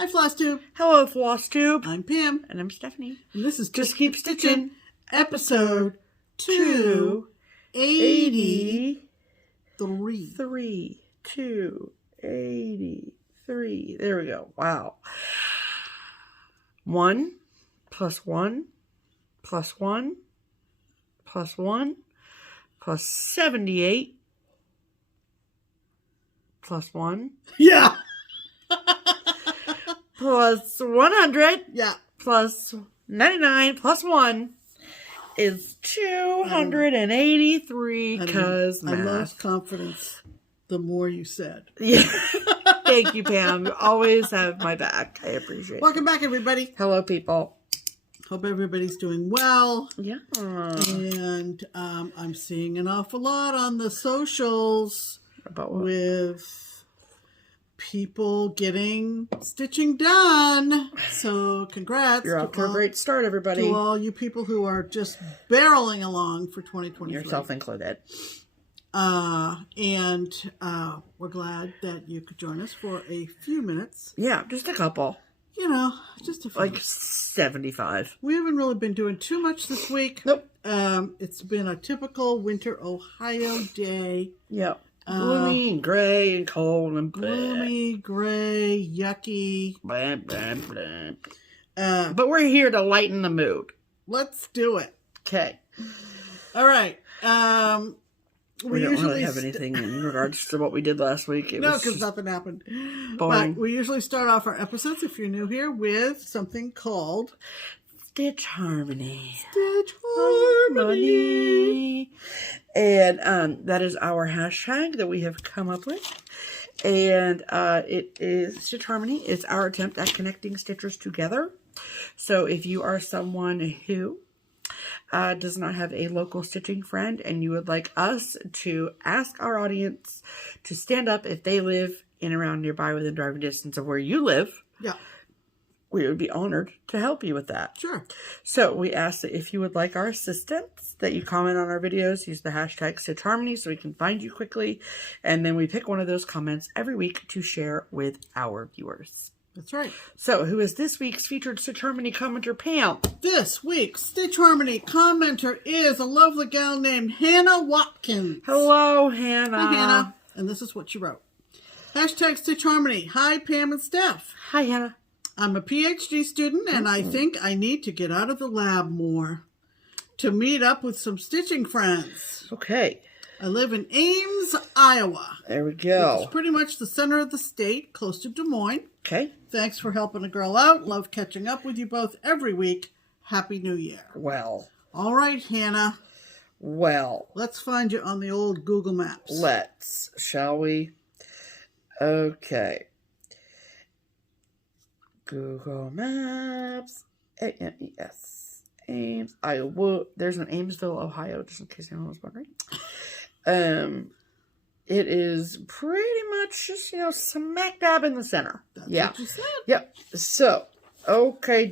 Hi, FlossTube. Hello, FlossTube. I'm Pam. And I'm Stephanie. And this is Just Keep Stitching, episode 283. 283. There we go. Wow. 1 plus 1 plus 1 plus 1 plus 78 plus 1. Yeah. Plus 100. Yeah. Plus 99 plus 1 is 283 because I lost confidence the more you said. Yeah. Thank you, Pam. You always have my back. I appreciate it. Welcome back, everybody. Hello, people. Hope everybody's doing well. Yeah. And I'm seeing an awful lot on the socials About what? with people getting stitching done. So congrats. You're off to a great start, everybody. To all you people who are just barreling along for 2023. Yourself included. And we're glad that you could join us for a few minutes. Yeah, just a couple. You know, just a few. Like 75. We haven't really been doing too much this week. Nope. It's been a typical winter Ohio day. Yep. Gloomy and gray and cold and gloomy, gray, yucky. Blah, blah, blah. But we're here to lighten the mood. Let's do it. Okay. All right. We don't really have anything in regards to what we did last week. No, because nothing happened. Boring. But we usually start off our episodes, if you're new here, with something called Stitch Harmony. Stitch Harmony. And that is our hashtag that we have come up with. And it is Stitch Harmony. It's our attempt at connecting stitchers together. So if you are someone who does not have a local stitching friend and you would like us to ask our audience to stand up if they live in around nearby within driving distance of where you live, yeah, we would be honored to help you with that. Sure. So we ask that if you would like our assistance, that you comment on our videos, use the hashtag Stitch Harmony so we can find you quickly. And then we pick one of those comments every week to share with our viewers. That's right. So who is this week's featured Stitch Harmony commenter, Pam? This week's Stitch Harmony commenter is a lovely gal named Hannah Watkins. Hello, Hannah. Hi, Hannah. And this is what she wrote. Hashtag Stitch Harmony. Hi, Pam and Steph. Hi, Hannah. I'm a PhD student, and I think I need to get out of the lab more to meet up with some stitching friends. Okay. I live in Ames, Iowa. There we go. It's pretty much the center of the state, close to Des Moines. Okay. Thanks for helping a girl out. Love catching up with you both every week. Happy New Year. Well. All right, Hannah. Well. Let's find you on the old Google Maps. Let's, shall we? Okay. Google Maps. A-M-E-S. Ames, Iowa. There's an Amesville, Ohio, just in case anyone was wondering. It is pretty much just, smack dab in the center. That's what you said. Yep. So, okay.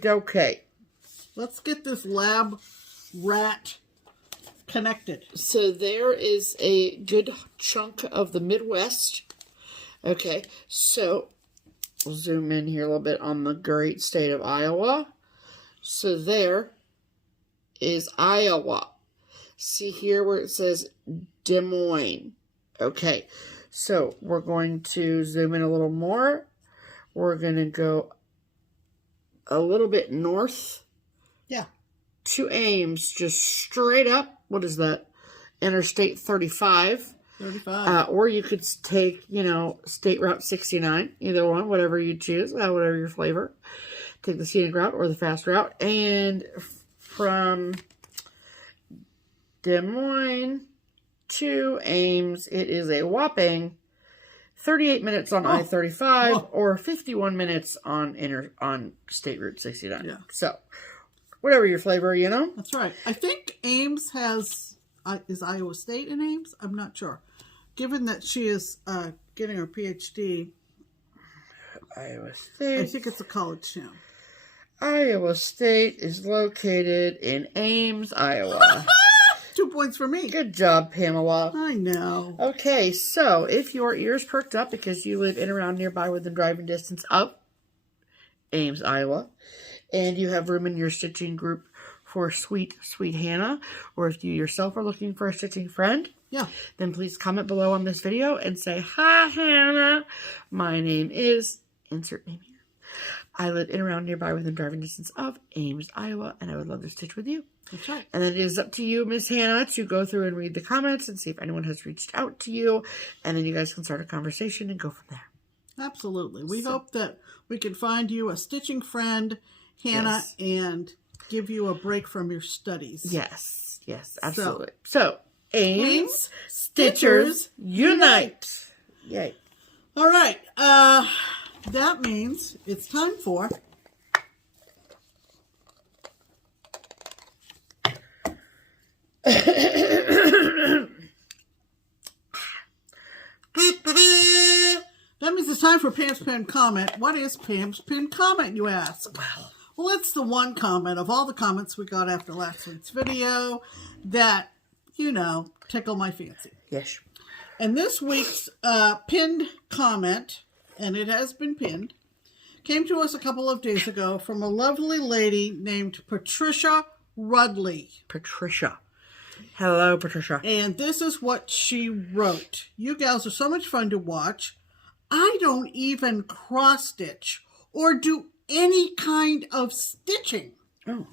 Let's get this lab rat connected. So there is a good chunk of the Midwest. Okay, so we'll zoom in here a little bit on the great state of Iowa. So there is Iowa. See here where it says Des Moines. Okay, so we're going to zoom in a little more. We're going to go a little bit north. Yeah. To Ames, just straight up. What is that? Interstate 35. 35. Or you could take, State Route 69. Either one, whatever you choose, whatever your flavor. Take the scenic route or the fast route. And from Des Moines to Ames, it is a whopping 38 minutes on I-35 or 51 minutes on State Route 69. Yeah. So, whatever your flavor, That's right. I think Ames has, is Iowa State in Ames? I'm not sure. Given that she is getting her PhD, Iowa State. I think it's a college town. Iowa State is located in Ames, Iowa. 2 points for me. Good job, Pamela. I know. Okay, so if your ears perked up because you live in around nearby within driving distance of Ames, Iowa. And you have room in your stitching group for sweet, sweet Hannah. Or if you yourself are looking for a stitching friend, Yeah. then please comment below on this video and say, "Hi, Hannah. My name is," insert name here. "I live in around nearby within driving distance of Ames, Iowa, and I would love to stitch with you." That's right. And then it is up to you, Miss Hannah, to go through and read the comments and see if anyone has reached out to you. And then you guys can start a conversation and go from there. Absolutely. We hope that we can find you a stitching friend, Hannah, and give you a break from your studies. Yes. Yes, absolutely. So Ames Stitchers Stitchers Unite. Yay. All right. That means it's time for... That means it's time for Pam's pinned comment. What is Pam's pinned comment, you ask? Well, it's the one comment of all the comments we got after last week's video that, you know, tickle my fancy. Yes. And this week's pinned comment, and it has been pinned, came to us a couple of days ago from a lovely lady named Patricia Rudley. Patricia. Hello, Patricia. And this is what she wrote. "You gals are so much fun to watch. I don't even cross-stitch or do any kind of stitching. Oh.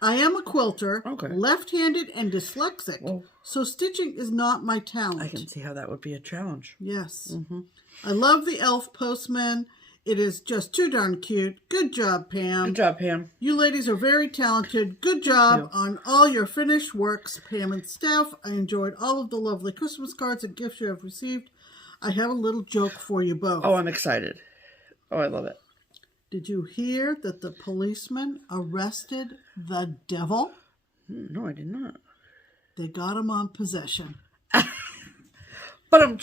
I am a quilter, Okay. left-handed and dyslexic, Well, so stitching is not my talent." I can see how that would be a challenge. Yes. Mm-hmm. "I love the elf postman. It is just too darn cute. Good job, Pam. Good job, Pam. You ladies are very talented. Good job on all your finished works, Pam and Steph. I enjoyed all of the lovely Christmas cards and gifts you have received. I have a little joke for you both. Oh, I'm excited. Oh, I love it. Did you hear that the policeman arrested the devil? No, I did not. They got him on possession. But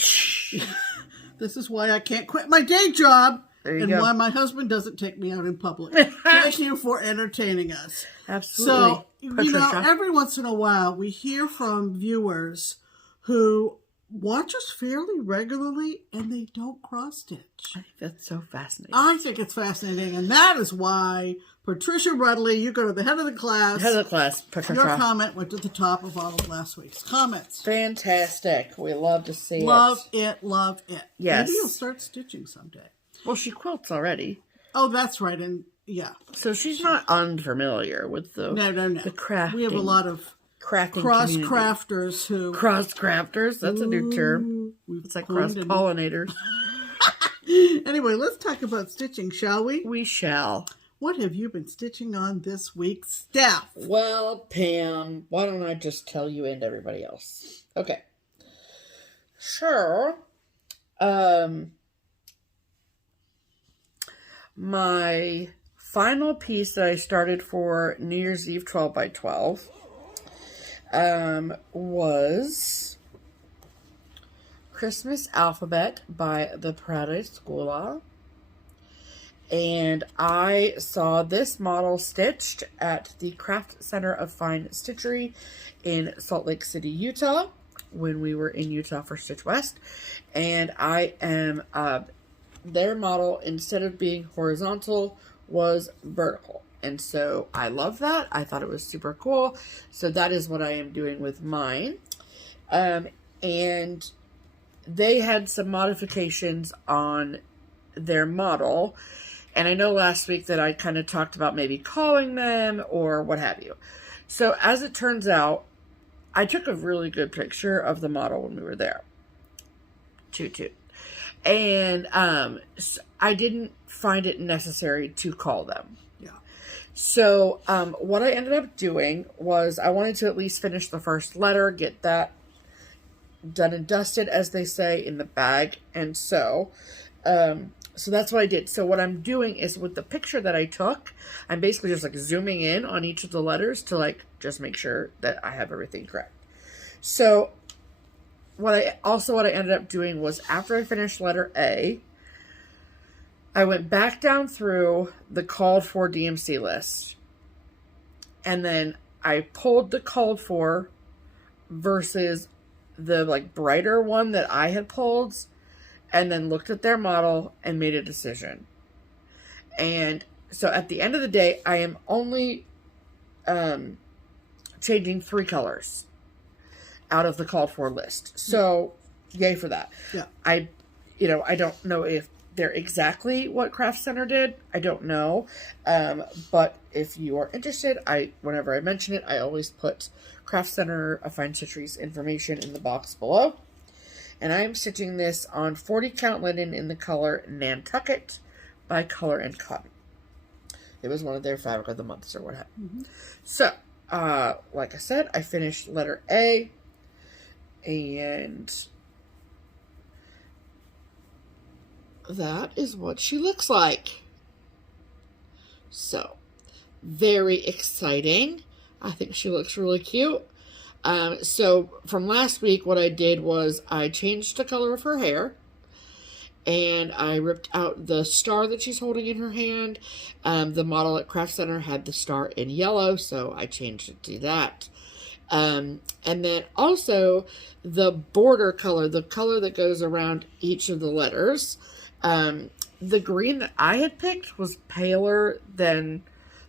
This is why I can't quit my day job. There you and go. why my husband doesn't take me out in public. Thank you for entertaining us. Absolutely. So, you know, every once in a while we hear from viewers who watch us fairly regularly and they don't cross-stitch. I think that's so fascinating. I think it's fascinating, and that is why Patricia Rudley, you go to the head of the class. Head of the class, Patricia. Your comment went to the top of all of last week's comments. Fantastic. We love to see Love it, love it. Yes. Maybe you'll start stitching someday. Well, she quilts already. Oh, that's right, and yeah. So she's not unfamiliar with the the crafting. We have a lot of crafting cross-crafters who... Cross-crafters? That's a new term. It's like cross-pollinators. Anyway, let's talk about stitching, shall we? We shall. What have you been stitching on this week, Steph? Well, Pam, why don't I just tell you and everybody else? Okay. Sure. My final piece that I started for New Year's Eve 12 by 12 was Christmas Alphabet by the Prade School. And I saw this model stitched at the Craft Center of Fine Stitchery in Salt Lake City, Utah, when we were in Utah for Stitch West. And I am, their model, instead of being horizontal, was vertical. And so I love that. I thought it was super cool. So that is what I am doing with mine. And they had some modifications on their model. And I know last week that I kind of talked about maybe calling them or what have you. So as it turns out, I took a really good picture of the model when we were there. Toot toot. And I didn't find it necessary to call them. Yeah. So what I ended up doing was I wanted to at least finish the first letter, get that done and dusted, as they say, in the bag. And so that's what I did. So what I'm doing is with the picture that I took, I'm basically just like zooming in on each of the letters to like just make sure that I have everything correct. So what I ended up doing was after I finished letter A, I went back down through the called for DMC list. And then I pulled the called for versus the like brighter one that I had pulled, and then looked at their model and made a decision. And so at the end of the day, I am only changing 3 colors out of the called for list. So yay for that. Yeah. I don't know if they're exactly what Craft Center did. I don't know. But if you are interested, whenever I mention it, I always put Craft Center of Fine Stitchery's information in the box below. And I am stitching this on 40 count linen in the color Nantucket by Color and Cotton. It was one of their fabric of the months or what have you. Mm-hmm. So, like I said, I finished letter A, and that is what she looks like. So, very exciting. I think she looks really cute. So from last week, what I did was I changed the color of her hair, and I ripped out the star that she's holding in her hand. The model at Craft Center had the star in yellow, so I changed it to that. And then also the border color, the color that goes around each of the letters. The green that I had picked was paler than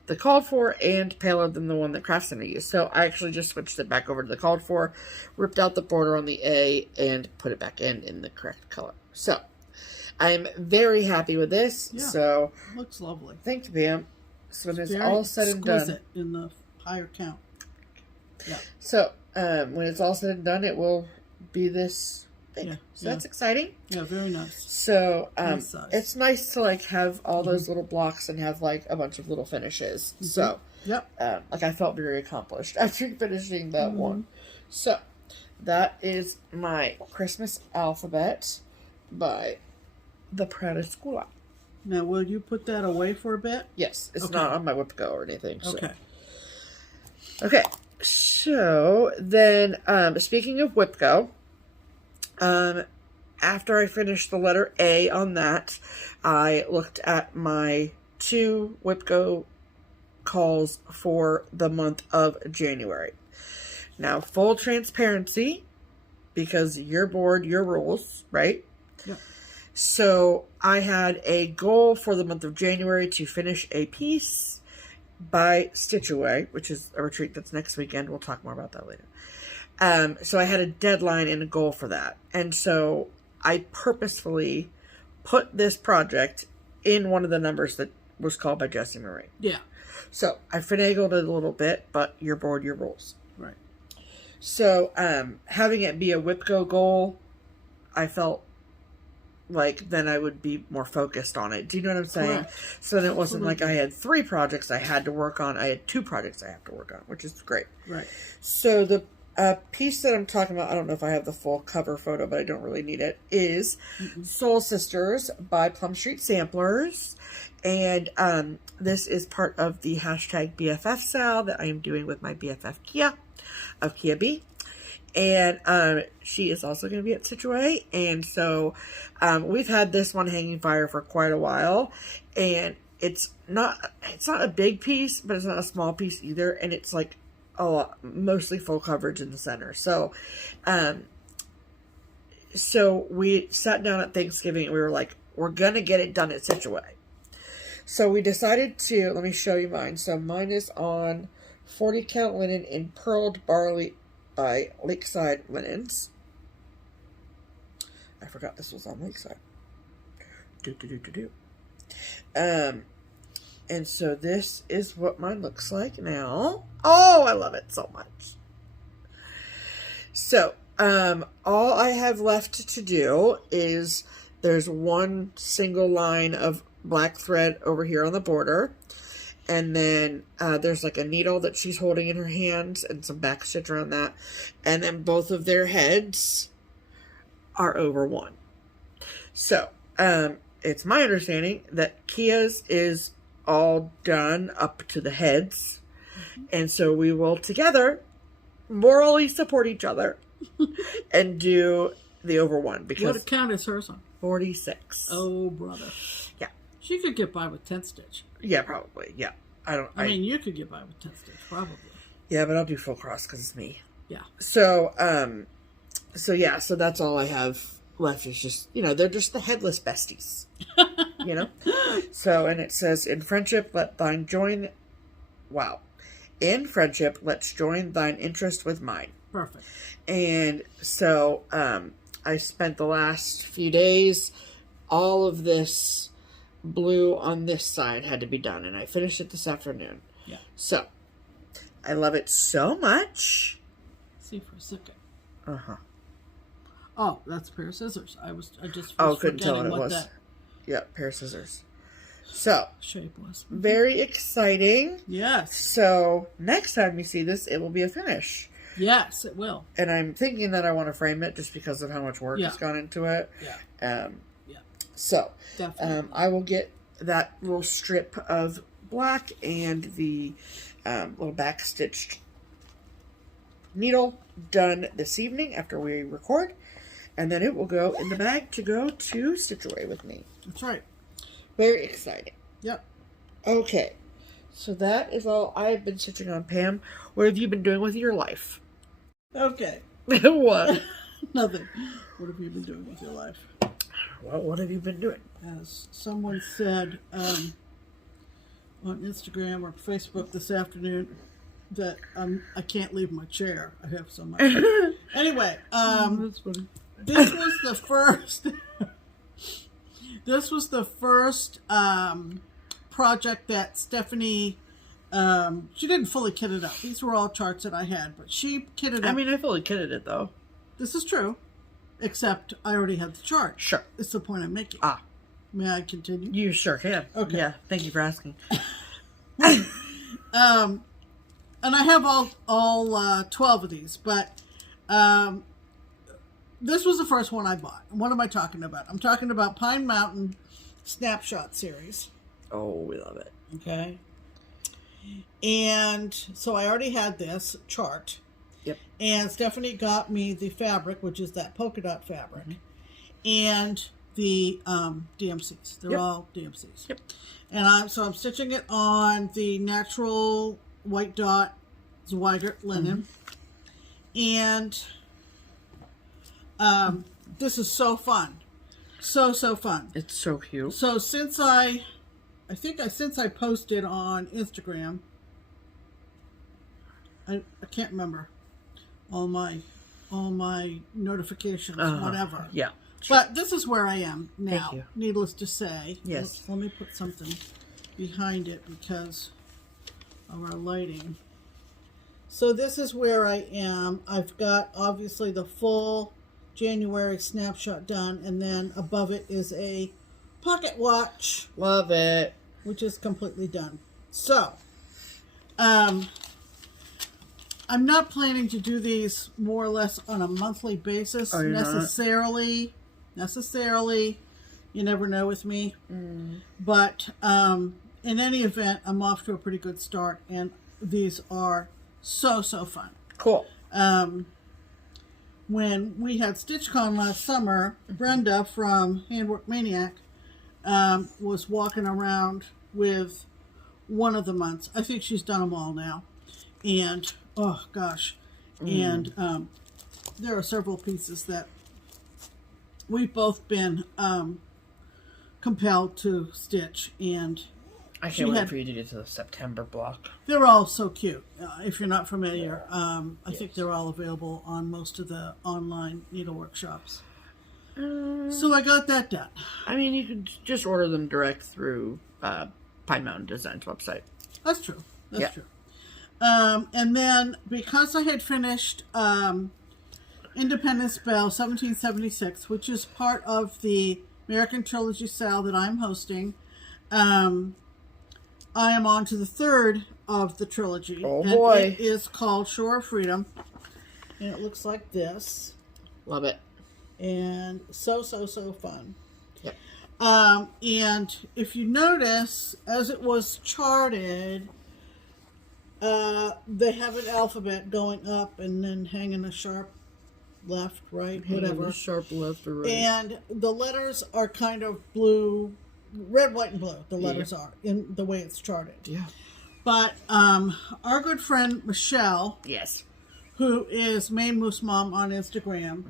the called for and paler than the one that Craft Center used. So I actually just switched it back over to the called for, ripped out the border on the A, and put it back in the correct color. So I'm very happy with this. Yeah, so looks lovely. Thank you, Pam. So when it's very all said and done, exquisite in the higher count. Yeah. So when it's all said and done, it will be this big. Yeah, so that's exciting. Yeah, very nice. So Nice size. it's nice to like have all those little blocks and have like a bunch of little finishes. So yep. like I felt very accomplished after finishing that one. So that is my Christmas alphabet by the Proudest School. Now, will you put that away for a bit? Yes, it's not on my WIPGO or anything. So. Okay. So then, speaking of WIPGO, after I finished the letter A on that, I looked at my 2 WIPGO calls for the month of January. Now, full transparency, because your board, your rules, right? Yeah. So I had a goal for the month of January to finish a piece by Stitch Away, which is a retreat that's next weekend. We'll talk more about that later. So I had a deadline and a goal for that. And so I purposefully put this project in one of the numbers that was called by Jessie Marie. Yeah. So I finagled it a little bit, but your board, your rules. Right. So having it be a WIPGO goal, I felt like then I would be more focused on it. Do you know what I'm saying? Correct. So then it wasn't like I had 3 projects I had to work on. I had 2 projects I have to work on, which is great. Right. So the piece that I'm talking about, I don't know if I have the full cover photo, but I don't really need it, is Soul Sisters by Plum Street Samplers. And this is part of the hashtag BFF sale that I am doing with my BFF Kia of Kia B. And she is also going to be at Stitch-A-Long. And so we've had this one hanging fire for quite a while. And it's not a big piece, but it's not a small piece either. And it's like a lot, mostly full coverage in the center. So so we sat down at Thanksgiving and we were like, we're going to get it done at Stitch-A-Long. So we decided to, let me show you mine. So mine is on 40 count linen in Pearled Barley by Lakeside Linens. I forgot this was on Lakeside. And so this is what mine looks like now. Oh, I love it so much. So, all I have left to do is there's one single line of black thread over here on the border. And then there's like a needle that she's holding in her hands and some back stitch around that. And then both of their heads are over one. So it's my understanding that Kia's is all done up to the heads. And so we will together morally support each other and do the over one. Because what count is hers on? 46. Oh, brother. Yeah. She could get by with 10 stitch. Yeah, probably. Yeah. I mean, you could get by with 10 stitch, probably. Yeah, but I'll do full cross because it's me. Yeah. So, so that's all I have left. Is just, they're just the headless besties. you know. So, and it says, in friendship, let's join thine interest with mine. Perfect. And so, I spent the last few days, all of this blue on this side had to be done, and I finished it this afternoon. Yeah. So, I love it so much. See for a second. Uh-huh. Oh, that's a pair of scissors. I just couldn't tell what it was. That Yeah, pair of scissors. So, shape was. very exciting. Yes. So, next time you see this, it will be a finish. Yes, it will. And I'm thinking that I want to frame it just because of how much work has gone into it. Yeah. So, definitely. I will get that little strip of black and the little back stitched needle done this evening after we record. And then it will go in the bag to go to Stitch Away with me. That's right. Very exciting. Yep. Okay. So that is all I've been stitching on, Pam. What have you been doing with your life? Okay. What? Nothing. What have you been doing with your life? Well, what have you been doing? As someone said on Instagram or Facebook this afternoon, that I can't leave my chair. I have so much. Anyway, That's funny. this was the first. This was the first project that Stephanie. She didn't fully kit it up. These were all charts that I had, but she kitted up. I mean, I fully kitted it though. This is true, except I already had the chart. Sure. It's the point I'm making. Ah. May I continue? You sure can. Okay. Yeah. Thank you for asking. And I have all 12 of these, but this was the first one I bought. What am I talking about? I'm talking about Pine Mountain Snapshot series. Oh, we love it. Okay. And so I already had this chart. Yep. And Stephanie got me the fabric, which is that polka dot fabric, and the DMCs. They're all DMCs. Yep. And I'm stitching it on the natural white dot Zweigert linen. And this is so fun. So fun. It's so cute. So since I posted on Instagram, I can't remember all my notifications, whatever. Yeah. Sure. But this is where I am now. Thank you. Needless to say. Yes. Let me put something behind it because of our lighting. So this is where I am. I've got obviously the full January snapshot done, and then above it is a pocket watch. Love it. Which is completely done. So, I'm not planning to do these more or less on a monthly basis necessarily. You never know with me. But in any event, I'm off to a pretty good start, and these are so fun. Cool. When we had StitchCon last summer, Brenda from Handwork Maniac was walking around with one of the months. I think she's done them all now. And, oh gosh. And there are several pieces that we've both been compelled to stitch. And I can't wait for you to get to the September block. They're all so cute. If you're not familiar, I think they're all available on most of the online needlework shops. So I got that done. I mean, you could just order them direct through Pine Mountain Design's website. That's true. That's true. And then because I had finished Independence Bell 1776, which is part of the American Trilogy sale that I'm hosting, I am on to the third of the trilogy. Oh boy. And it is called Shore of Freedom. And it looks like this. Love it. And so fun. Yep. And if you notice, as it was charted, they have an alphabet going up and then hanging a sharp left, right, whatever. A sharp left or right. And the letters are kind of blue, red, white, and blue. The letters are in the way it's charted. Yeah. But our good friend Michelle, yes, who is Maine Moose Mom on Instagram,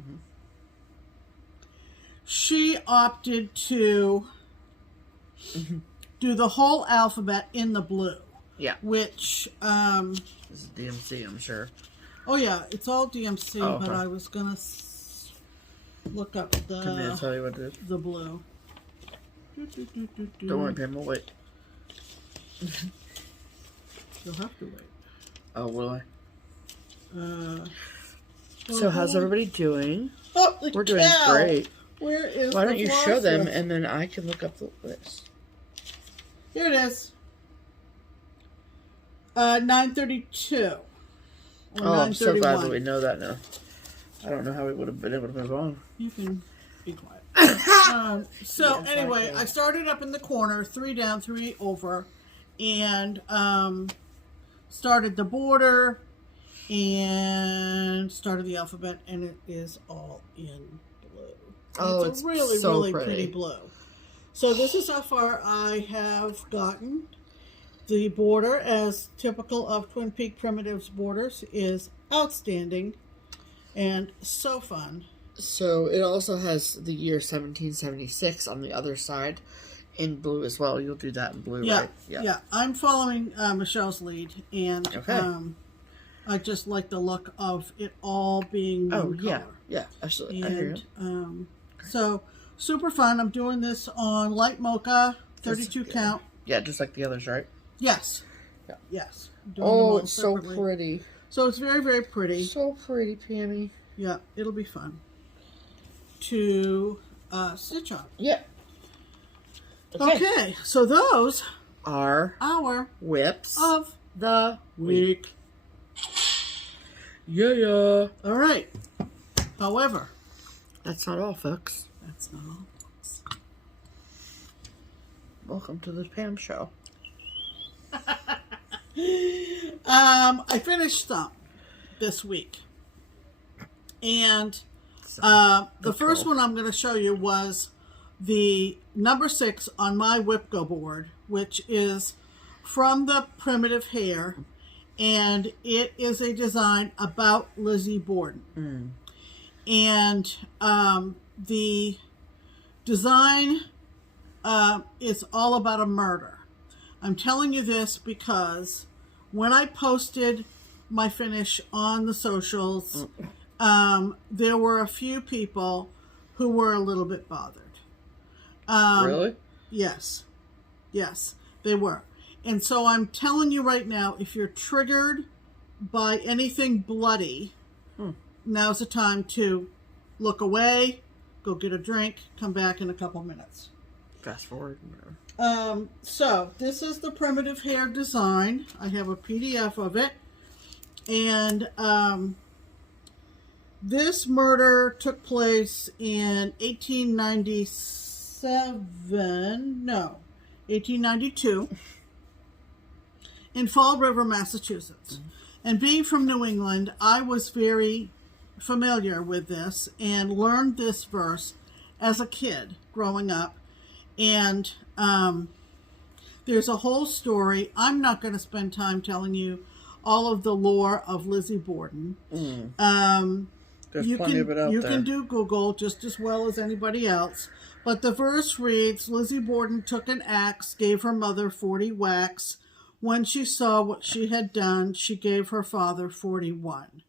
she opted to do the whole alphabet in the blue. Yeah. Which, this is DMC, I'm sure. oh yeah, it's all DMC, Oh, but okay. I was going to look up Can I tell you what it is? the blue. Don't worry, Pam, we'll wait. You'll have to wait. Oh, will I? Well, So how's everybody doing? Oh, We're doing great. Where is Why don't you show them list? and then I can look up the list. Here it is. 932. Oh, I'm so glad that we know that now. I don't know how we would have been able to move on. You can be quiet. So anyway, I started up in the corner, 3 down, 3 over, and started the border and started the alphabet, and it is all in blue. Oh, it's a really, so really pretty blue. So this is how far I have gotten. The border, as typical of Twin Peak Primitives borders, is outstanding and so fun. So it also has the year 1776 on the other side in blue as well. You'll do that in blue, Yeah, right? yeah. I'm following Michelle's lead, and I just like the look of it all being one color. Yeah, absolutely. And, I hear you. So super fun. I'm doing this on light mocha, 32 count. Yeah, just like the others, right? Yes. Yeah. Yes. Doing them Oh, all it's so separately. pretty. So it's very, very pretty. So pretty, Pammy. Yeah, it'll be fun to stitch on. Yeah. Okay, so those are our whips of the week. Yeah. All right. However, that's not all, folks. That's not all, folks. Welcome to the Pam Show. I finished some this week. And the first one I'm going to show you was the number 6 on my WIPGO board, which is from the Primitive Hare, and it is a design about Lizzie Borden. And the design is all about a murder. I'm telling you this because when I posted my finish on the socials, there were a few people who were a little bit bothered. Really? Yes. Yes, they were. And so I'm telling you right now, if you're triggered by anything bloody, now's the time to look away, go get a drink, come back in a couple minutes. Fast forward. So this is the Primitive Hare design. I have a PDF of it. And this murder took place in 1892 in Fall River, Massachusetts. And being from New England, I was very familiar with this and learned this verse as a kid growing up. And there's a whole story. I'm not going to spend time telling you all of the lore of Lizzie Borden. There's plenty of it out there. You can do Google just as well as anybody else. But the verse reads, Lizzie Borden took an axe, gave her mother 40 whacks. When she saw what she had done, she gave her father 41.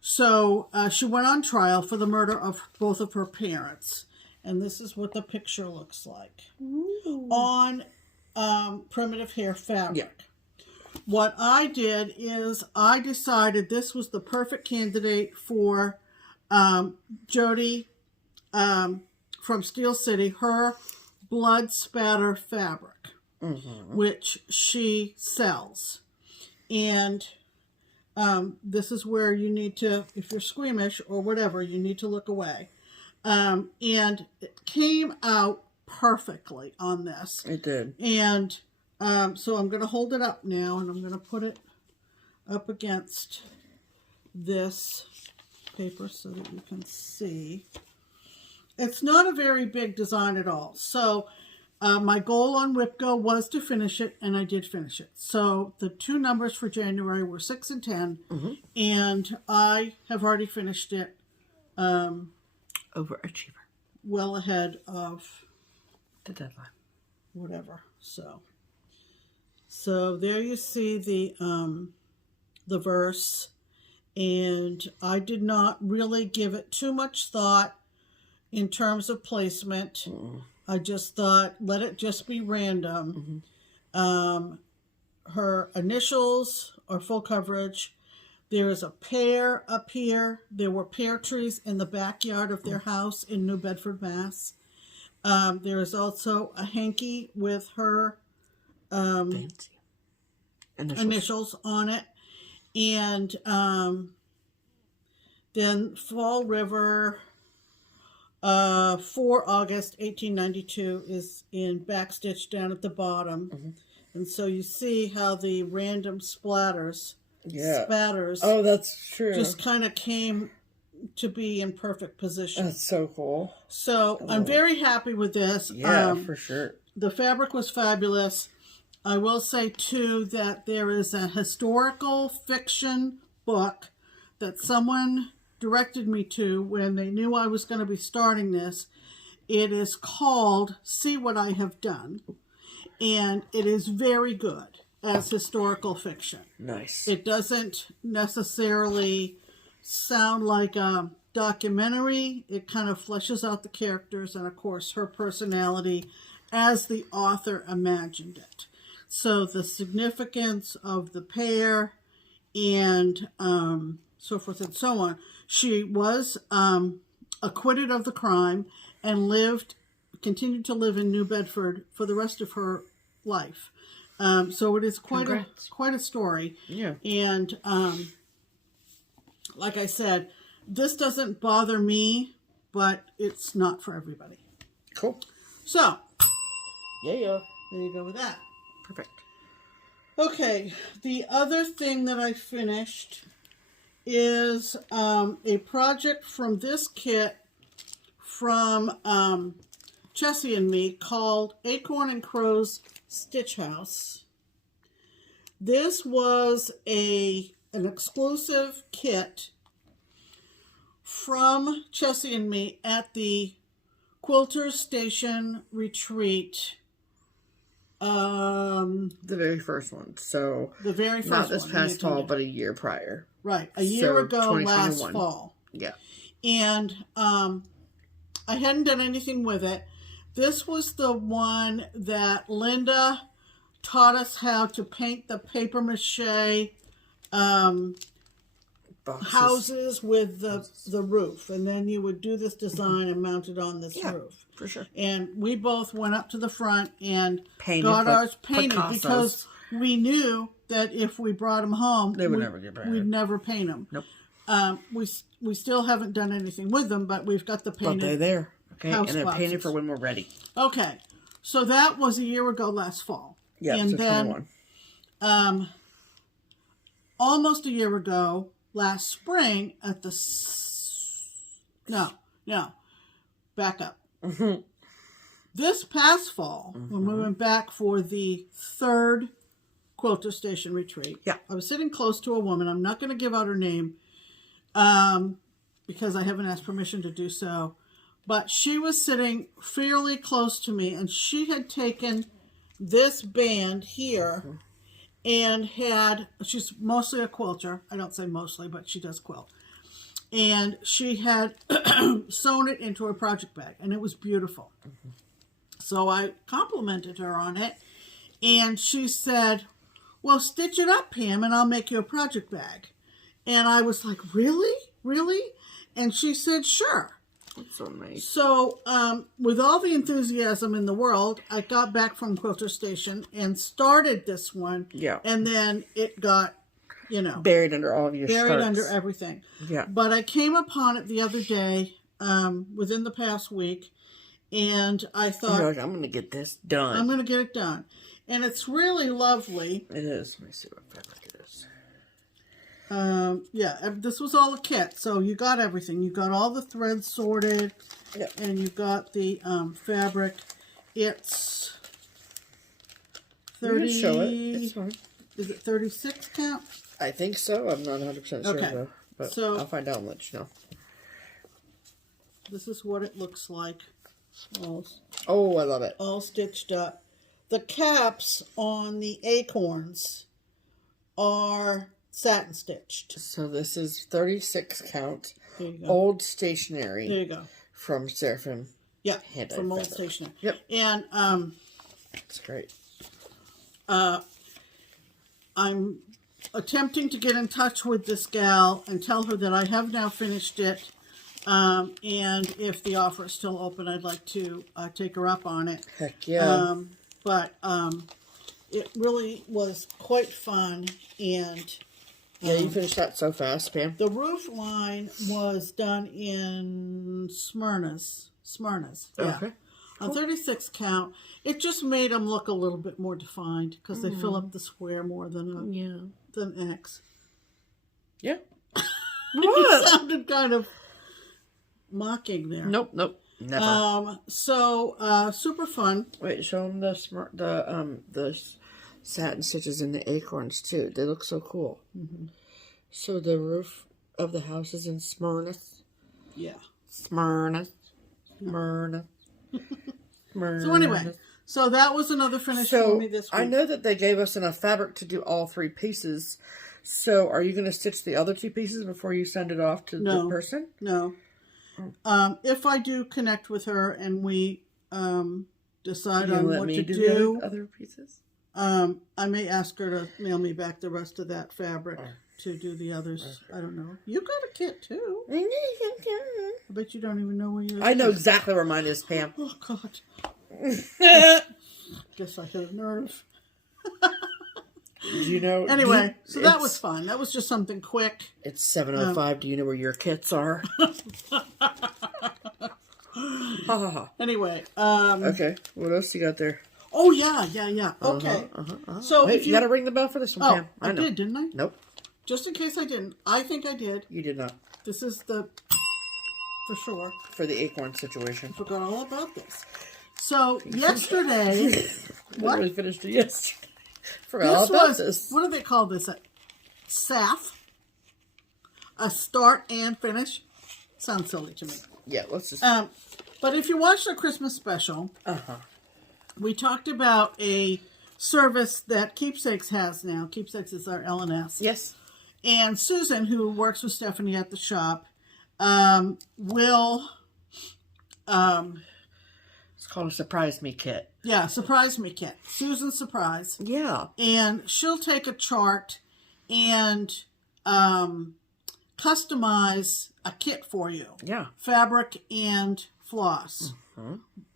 So she went on trial for the murder of both of her parents. And this is what the picture looks like. Ooh. On Primitive Hare fabric. Yeah. What I did is I decided this was the perfect candidate for Jody from Steel City, her blood spatter fabric, which she sells. And this is where you need to, if you're squeamish or whatever, you need to look away. And it came out perfectly on this. It did. And so I'm going to hold it up now, and I'm going to put it up against this paper so that you can see. It's not a very big design at all. So my goal on WIPGO was to finish it, and I did finish it. So the 2 numbers for January were 6 and 10, and I have already finished it. Overachiever. Well ahead of the deadline. whatever. So there you see the verse, and I did not really give it too much thought in terms of placement. I just thought, let it just be random. Her initials are full coverage. There is a pear up here. There were pear trees in the backyard of their house in New Bedford, Mass. There is also a hanky with her Fancy. initials on it. And then Fall River, 4 August 1892 is in backstitch down at the bottom. And so you see how the random spatters, oh, that's true, just kind of came to be in perfect position. That's so cool. So I'm very happy with this. Yeah, for sure. The fabric was fabulous. I will say, too, that there is a historical fiction book that someone directed me to when they knew I was going to be starting this. It is called See What I Have Done, and it is very good as historical fiction. Nice. It doesn't necessarily sound like a documentary. It kind of fleshes out the characters and, of course, her personality as the author imagined it. So the significance of the pear and so forth and so on. She was acquitted of the crime and continued to live in New Bedford for the rest of her life. So it is quite a story. Yeah. And like I said, this doesn't bother me, but it's not for everybody. Cool. So, yeah. there you go with that. Perfect. Okay, the other thing that I finished is a project from this kit from Jessie and me called Acorn and Crow's Stitch House. This was an exclusive kit from Jessie and me at the Quilters Station Retreat. The very first one. So the very first not this one, past fall, but a year prior. Right, a year ago, last 2021. fall. Yeah. And I hadn't done anything with it. This was the one that Linda taught us how to paint the paper mache houses with the roof. And then you would do this design and mount it on this roof. For sure. And we both went up to the front and Painted, got ours painted Picassos. because we knew that if we brought them home, they would never get painted. We'd never paint them. Nope. We still haven't done anything with them, but we've got the painted. But they're there. Okay, and they're boxes. painted for when we're ready. Okay, so that was a year ago last fall. Yeah, and so then 21. Almost a year ago, last spring at the back up. This past fall, when we went back for the third Quilter Station retreat, I was sitting close to a woman. I'm not going to give out her name because I haven't asked permission to do so. But she was sitting fairly close to me, and she had taken this band here and she's mostly a quilter. I don't say mostly, but she does quilt. And she had sewn it into a project bag, and it was beautiful. So I complimented her on it, and she said, well, stitch it up, Pam, and I'll make you a project bag. And I was like, really? Really? And she said, sure. That's so nice. So, with all the enthusiasm in the world, I got back from Quilter Station and started this one. Yeah. And then it got, buried under all of your buried under everything. Yeah. But I came upon it the other day, within the past week, and I thought, you're like, I'm going to get this done. I'm going to get it done. And it's really lovely. It is. Let me see what fabric it is. This was all a kit, so you got everything. You got all the threads sorted, and you got the fabric. It's 30. You can show it. It's fine. Is it 36 count? I think so. I'm not 100% sure though, but so, I'll find out and let you know. This is what it looks like. Oh, I love it. All stitched up. the caps on the acorns are satin stitched. So this is 36 count. There you go. Old stationery. There you go. From Seraphim. Yeah, Hand-dyed from Old fabric. Stationery. Yep. And That's great. I'm attempting to get in touch with this gal and tell her that I have now finished it. And if the offer is still open, I'd like to take her up on it. Heck yeah. But it really was quite fun. And Yeah, you finished that so fast, Pam. the roof line was done in Smyrna's. Yeah. Okay. On 36 count, it just made them look a little bit more defined because they fill up the square more than X. Yeah. It sounded kind of mocking there. Nope. Never. So super fun. Wait, show them the satin stitches in the acorns too. They look so cool. Mm-hmm. So the roof of the house is in Smyrna. Yeah. Smyrna. So anyway, so that was another finish for me this week. I know that they gave us enough fabric to do all 3 pieces. So are you going to stitch the other 2 pieces before you send it off to the person? No. If I do connect with her and we decide on what to do, the other pieces? I may ask her to mail me back the rest of that fabric to do the others. I don't know. You got a kit too. I bet you don't even know where yours is. I know exactly where mine is, Pam. Oh, God. Guess I hit a nerve. Do you know? Anyway, so that was fun. That was just something quick. It's 7:05. Do you know where your kits are? Anyway. Okay. What else you got there? Oh, yeah. Okay. So Wait, if you got to ring the bell for this one, Pam. I did, didn't I? Nope. Just in case I didn't. I think I did. You did not. This is for sure. For the acorn situation. Forgot all about this. So yesterday, what? We finished it yesterday. Forgot all about this. What do they call this? A SAF? A start and finish? Sounds silly to me. Yeah, let's just. But if you watched our Christmas special, we talked about a service that Keepsakes has now. Keepsakes is our LNS. Yes. And Susan, who works with Stephanie at the shop, will... it's called a Surprise Me Kit. Yeah, Surprise Me Kit. Susan's Surprise. Yeah. And she'll take a chart and customize a kit for you. Yeah. Fabric and floss.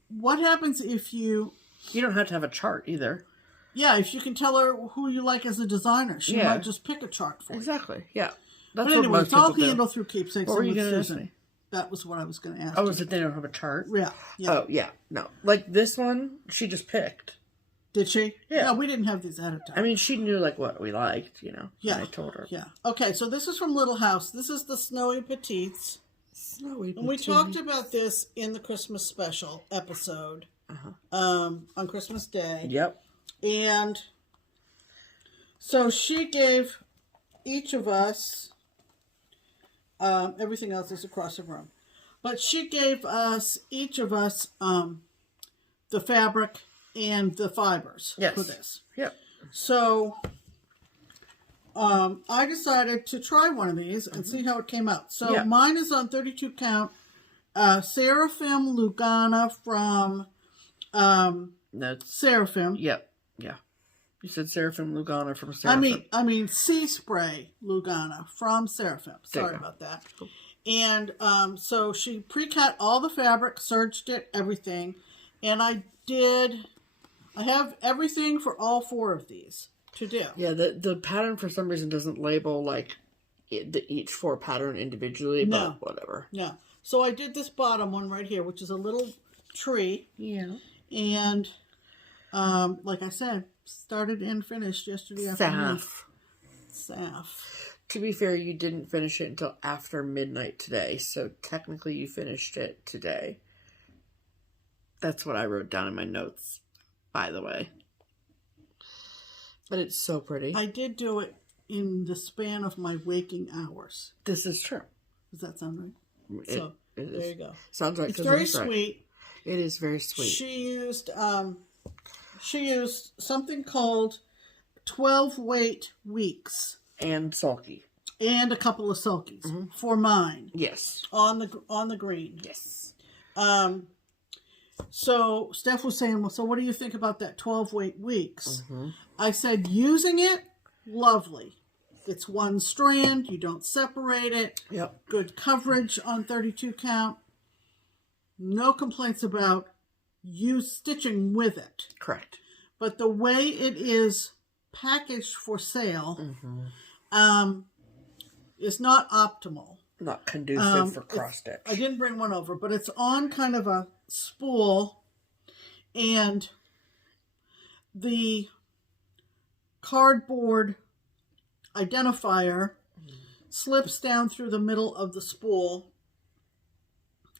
What happens if you... You don't have to have a chart either. Yeah, if you can tell her who you like as a designer, she might just pick a chart for you. Exactly, yeah. That's But anyway, it's all people do. handled through Keepsakes. What were you going to ask me? That was what I was going to ask. Oh, you. is it they don't have a chart? Yeah. Oh, yeah. No. Like this one, she just picked. Did she? Yeah. No, we didn't have these ahead of time. I mean, she knew like what we liked, Yeah. I told her. Yeah. Okay, so this is from Little House. This is the Snowy Petites. Snowy And we talked about this in the Christmas special episode on Christmas Day. Yep. And so she gave each of us, everything else is across the room, but she gave us, each of us, the fabric and the fibers for this. Yep. So I decided to try one of these and see how it came out. So mine is on 32 count Seraphim Lugana from Seraphim. Yep. Yeah. You said Seraphim Lugana from Seraphim. I mean Sea Spray Lugana from Seraphim. Sorry about that. Cool. And so she pre-cut all the fabric, serged it, everything. And I have everything for all 4 of these to do. Yeah, the pattern for some reason doesn't label like each 4 pattern individually, but whatever. Yeah. So I did this bottom one right here, which is a little tree. Yeah. And like I said, started and finished yesterday afternoon. Saf. To be fair, you didn't finish it until after midnight today, so technically you finished it today. That's what I wrote down in my notes, by the way. But it's so pretty. I did do it in the span of my waking hours. This is true. Does that sound right? So, there you go. Sounds right. It's very sweet. It is very sweet. She used she used something called 12 weight weeks. And sulky. And a couple of sulkies for mine. Yes. On the green. Yes. So Steph was saying, well, so what do you think about that 12 weight weeks? I said, using it, lovely. It's one strand. You don't separate it. Yep. Good coverage on 32 count. No complaints about you stitching with it. Correct. But the way it is packaged for sale is not optimal. Not conducive for cross stitch. I didn't bring one over, but it's on kind of a spool, and the cardboard identifier slips down through the middle of the spool.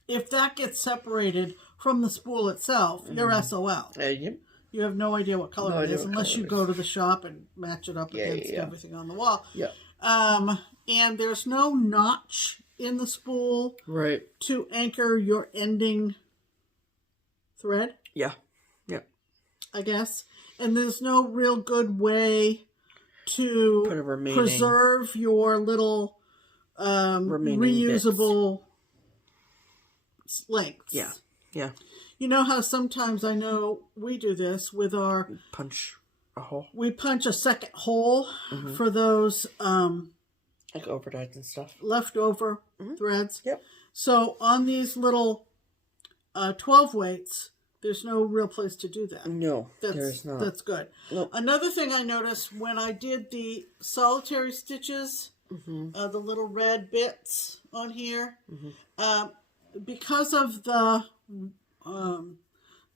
If that gets separated from the spool itself, you're SOL. You have no idea what color it is unless you go to the shop and match it up against everything on the wall. Yeah. And there's no notch in the spool to anchor your ending thread. Yeah. Yeah. I guess. And there's no real good way to preserve your little reusable lengths. Yeah. Yeah. You know how sometimes I know we do this with our... Punch a hole. We punch a second hole for those... like overdyes and stuff. Leftover threads. Yep. So on these little 12 weights, there's no real place to do that. No, there's not. That's good. Nope. Another thing I noticed when I did the solitary stitches, the little red bits on here, because of the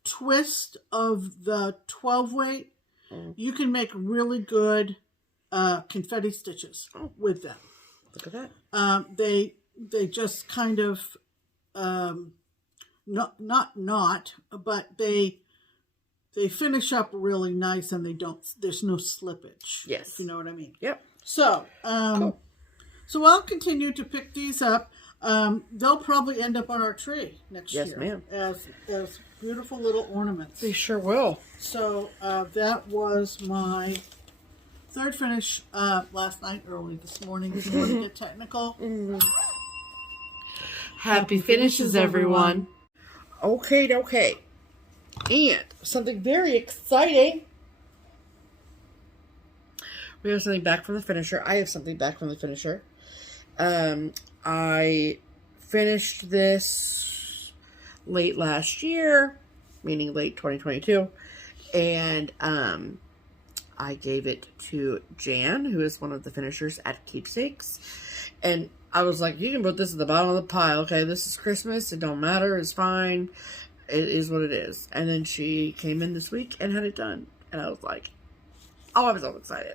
twist of the 12 weight, you can make really good confetti stitches with them. Look at that. They just kind of but they finish up really nice, and there's no slippage. Yes. If you know what I mean. Yep. So cool. So I'll continue to pick these up. They'll probably end up on our tree next year. Yes, ma'am. As beautiful little ornaments. They sure will. So that was my third finish last night, early this morning. If you want to get technical. Happy finishes, everyone. Okay. And something very exciting. We have something back from the finisher. I have something back from the finisher. I finished this late last year, meaning late 2022. And I gave it to Jan, who is one of the finishers at Keepsakes. And I was like, you can put this at the bottom of the pile. Okay, this is Christmas. It don't matter. It's fine. It is what it is. And then she came in this week and had it done. And I was like, oh, I'm so excited.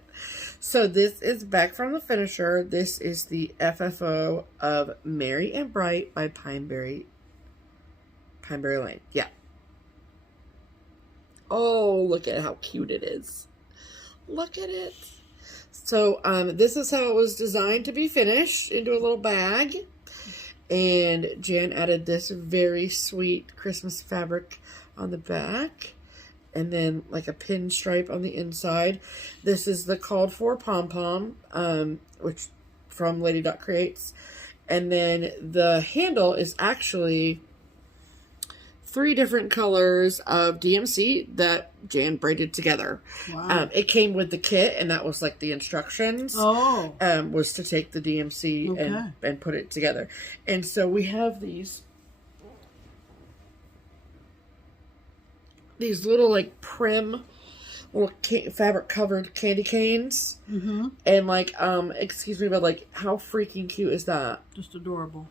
So this is back from the finisher. This is the FFO of Merry and Bright by Pineberry Lane. Yeah. Oh, look at how cute it is. Look at it. So this is how it was designed to be finished, into a little bag. And Jan added this very sweet Christmas fabric on the back. And then like a pinstripe on the inside. This is the called for pom-pom, which from Lady Dot Creates. And then the handle is actually 3 different colors of DMC that Jan braided together. Wow. It came with the kit, and that was like the instructions. Oh. Was to take the DMC and put it together. And so we have these little like prim little fabric covered candy canes. And like excuse me, but like how freaking cute is that? Just adorable.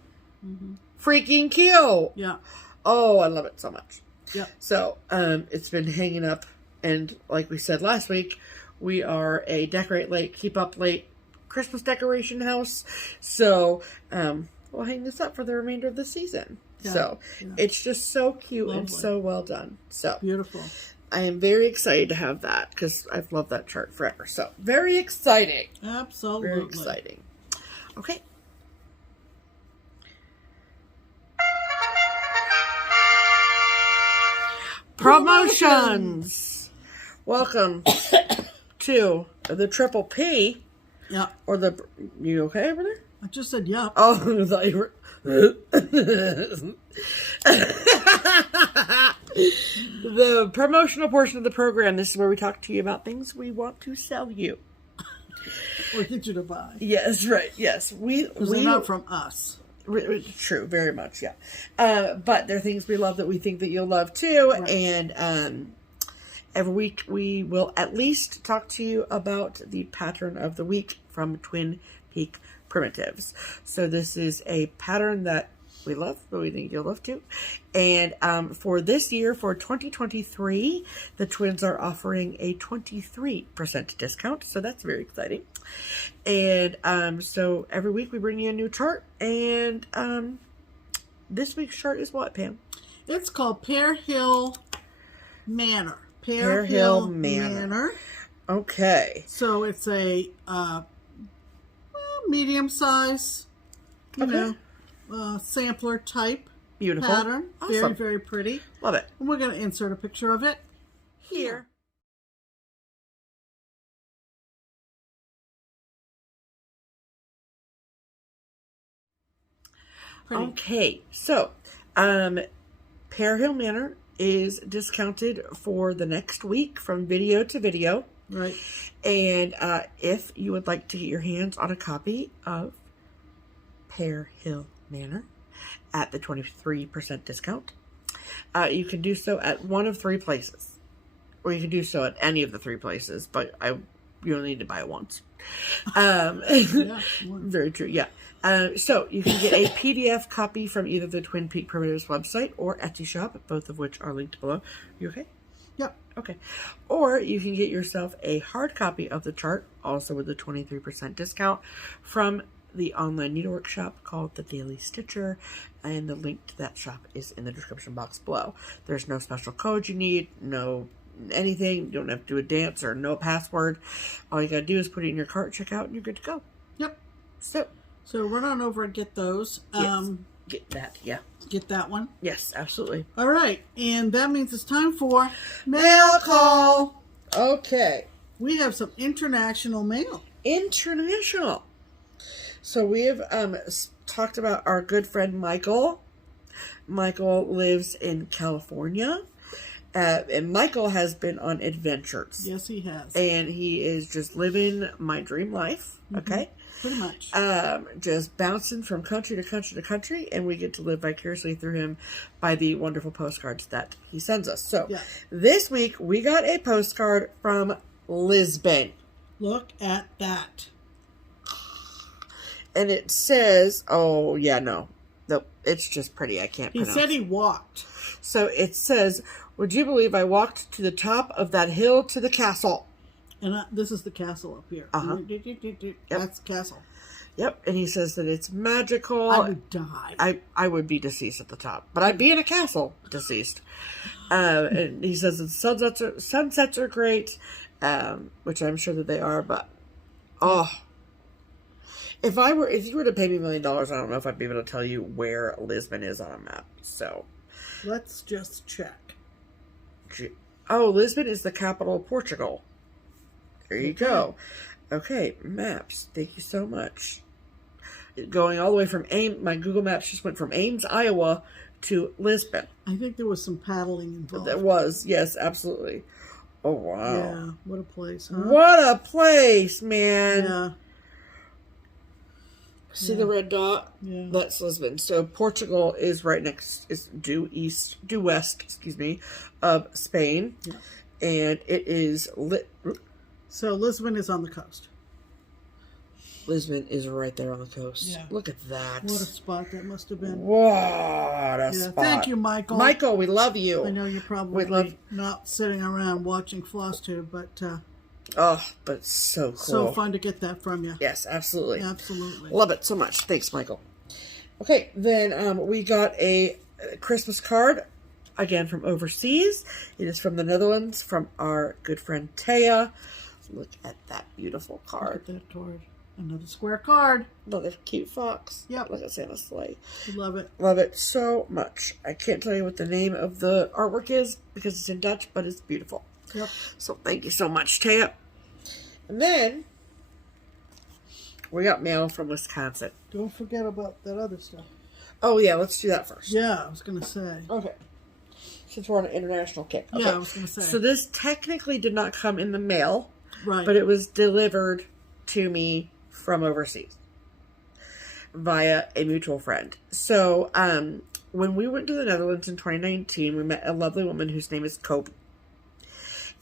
Freaking cute. Yeah. Oh, I love it so much. Yeah. So it's been hanging up, and like we said last week, we are a decorate late, keep up late Christmas decoration house. So we'll hang this up for the remainder of the season. Yeah, so it's just so cute. Lovely. And so well done. So beautiful. I am very excited to have that because I've loved that chart forever. So very exciting. Absolutely. Very exciting. Okay. Promotions. welcome to the Triple P. Yeah. Or the... You okay over there? I just said yup. Oh, I thought you were... The promotional portion of the program. This is where we talk to you about things we want to sell you. Or get you to buy. Yes, right. Yes. They're not from us. True, very much, yeah. But they're things we love that we think that you'll love too. Right. And every week we will at least talk to you about the pattern of the week from Twin Peak Primitives. So this is a pattern that we love, but we think you'll love too. And for this year, for 2023, the twins are offering a 23% discount. So that's very exciting. And so every week we bring you a new chart. And this week's chart is what, Pam? It's called Pear Hill Manor. Pear Hill Manor. Okay. So it's a medium size, you know, sampler type. Beautiful pattern. Awesome. Very, very pretty. Love it. And we're going to insert a picture of it here. Pretty. Okay, so Pear Hill Manor is discounted for the next week from video to video. Right. And if you would like to get your hands on a copy of Pear Hill Manor at the 23% discount, you can do so at one of three places. Or you can do so at any of the three places, but you only need to buy it once. Yeah, very true, yeah. So you can get a PDF copy from either the Twin Peak Primitives website or Etsy shop, both of which are linked below. You okay? Yep. Okay. Or you can get yourself a hard copy of the chart, also with a 23% discount, from the online needlework shop called The Daily Stitcher, and the link to that shop is in the description box below. There's no special code you need, no anything. You don't have to do a dance or no password. All you gotta do is put it in your cart, check out, and you're good to go. Yep. So run on over and get those. Yes. Get that, yeah. Get that one. Yes, absolutely. All right, and that means it's time for mail call. Okay. We have some international mail. International. So we have talked about our good friend Michael. Michael lives in California. And Michael has been on adventures. Yes, he has. And he is just living my dream life. Okay. Pretty much. Just bouncing from country to country to country. And we get to live vicariously through him by the wonderful postcards that he sends us. So This week we got a postcard from Lisbon. Look at that. And it says, oh, yeah, no, it's just pretty. I can't pronounce. He said he walked. So it says, would you believe I walked to the top of that hill to the castle? And this is the castle up here. That's the castle. Yep. And he says that it's magical. I would die. I would be deceased at the top. But I'd be in a castle deceased. And he says that sunsets are great, which I'm sure that they are. But, if you were to pay me $1 million, I don't know if I'd be able to tell you where Lisbon is on a map. So let's just check. Oh, Lisbon is the capital of Portugal. There you go. Okay, maps. Thank you so much. Going all the way from Ames, my Google Maps just went from Ames, Iowa to Lisbon. I think there was some paddling involved. There was, yes, absolutely. Oh, wow. Yeah, what a place, huh? What a place, man. Yeah. See the red dot? Yeah. That's Lisbon. So Portugal is right next, is due west, of Spain. Yeah. And it is So Lisbon is on the coast. Lisbon is right there on the coast. Yeah. Look at that. What a spot that must have been. What a spot. Thank you, Michael. Michael, we love you. I know you're probably not sitting around watching FlossTube, but but so cool. So fun to get that from you. Yes, absolutely. Absolutely. Love it so much. Thanks, Michael. Okay, then we got a Christmas card, again from overseas. It is from the Netherlands, from our good friend Taya. Look at that beautiful card. Look at that card. Another square card. Another cute fox. Yep. Look at Santa's sleigh. Love it. Love it so much. I can't tell you what the name of the artwork is because it's in Dutch, but it's beautiful. Yep. So thank you so much, Taya. And then we got mail from Wisconsin. Don't forget about that other stuff. Oh, yeah, let's do that first. Yeah, I was going to say. Okay. Since we're on an international kick. Okay. Yeah, I was going to say. So this technically did not come in the mail. Right. But it was delivered to me from overseas via a mutual friend. So when we went to the Netherlands in 2019, we met a lovely woman whose name is Kobe.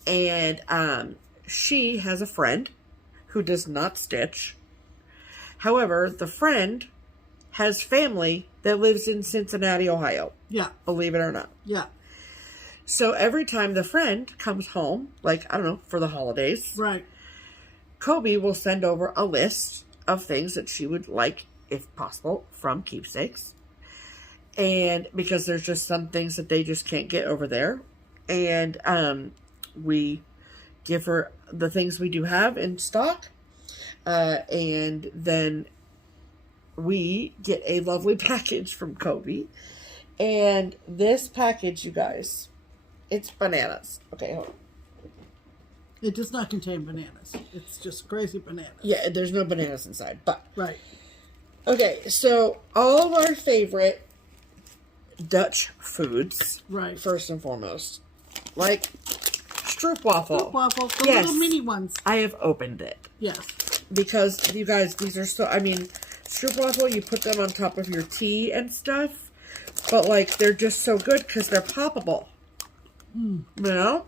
And she has a friend who does not stitch. However, the friend has family that lives in Cincinnati, Ohio. Yeah. Believe it or not. Yeah. So every time the friend comes home, like, I don't know, for the holidays. Right. Kobe will send over a list of things that she would like, if possible, from Keepsakes. And because there's just some things that they just can't get over there. And we give her the things we do have in stock. And then we get a lovely package from Kobe. And this package, you guys, it's bananas. Okay, hold on. It does not contain bananas. It's just crazy bananas. Yeah, there's no bananas inside, but... Right. Okay, so all of our favorite Dutch foods, right? First and foremost, like stroopwafel. Stroopwafel, the yes, little mini ones. I have opened it. Yes. Because, you guys, these are so... I mean, stroopwafel, you put them on top of your tea and stuff, but, like, they're just so good because they're poppable. Mm. You know?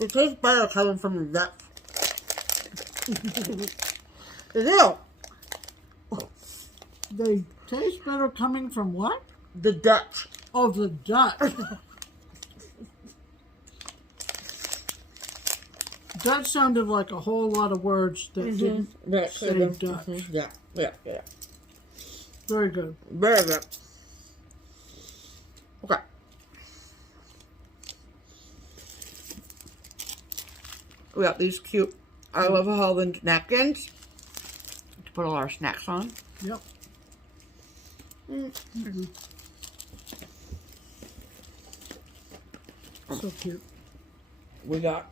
It tastes better coming from the Dutch. They do. They taste better coming from what? The Dutch. Oh, the Dutch. Dutch sounded like a whole lot of words that didn't say Dutch. Yeah. Very good. Very good. Okay. We got these cute I Love Holland napkins to put all our snacks on. Yep. Mm-hmm. So cute. We got...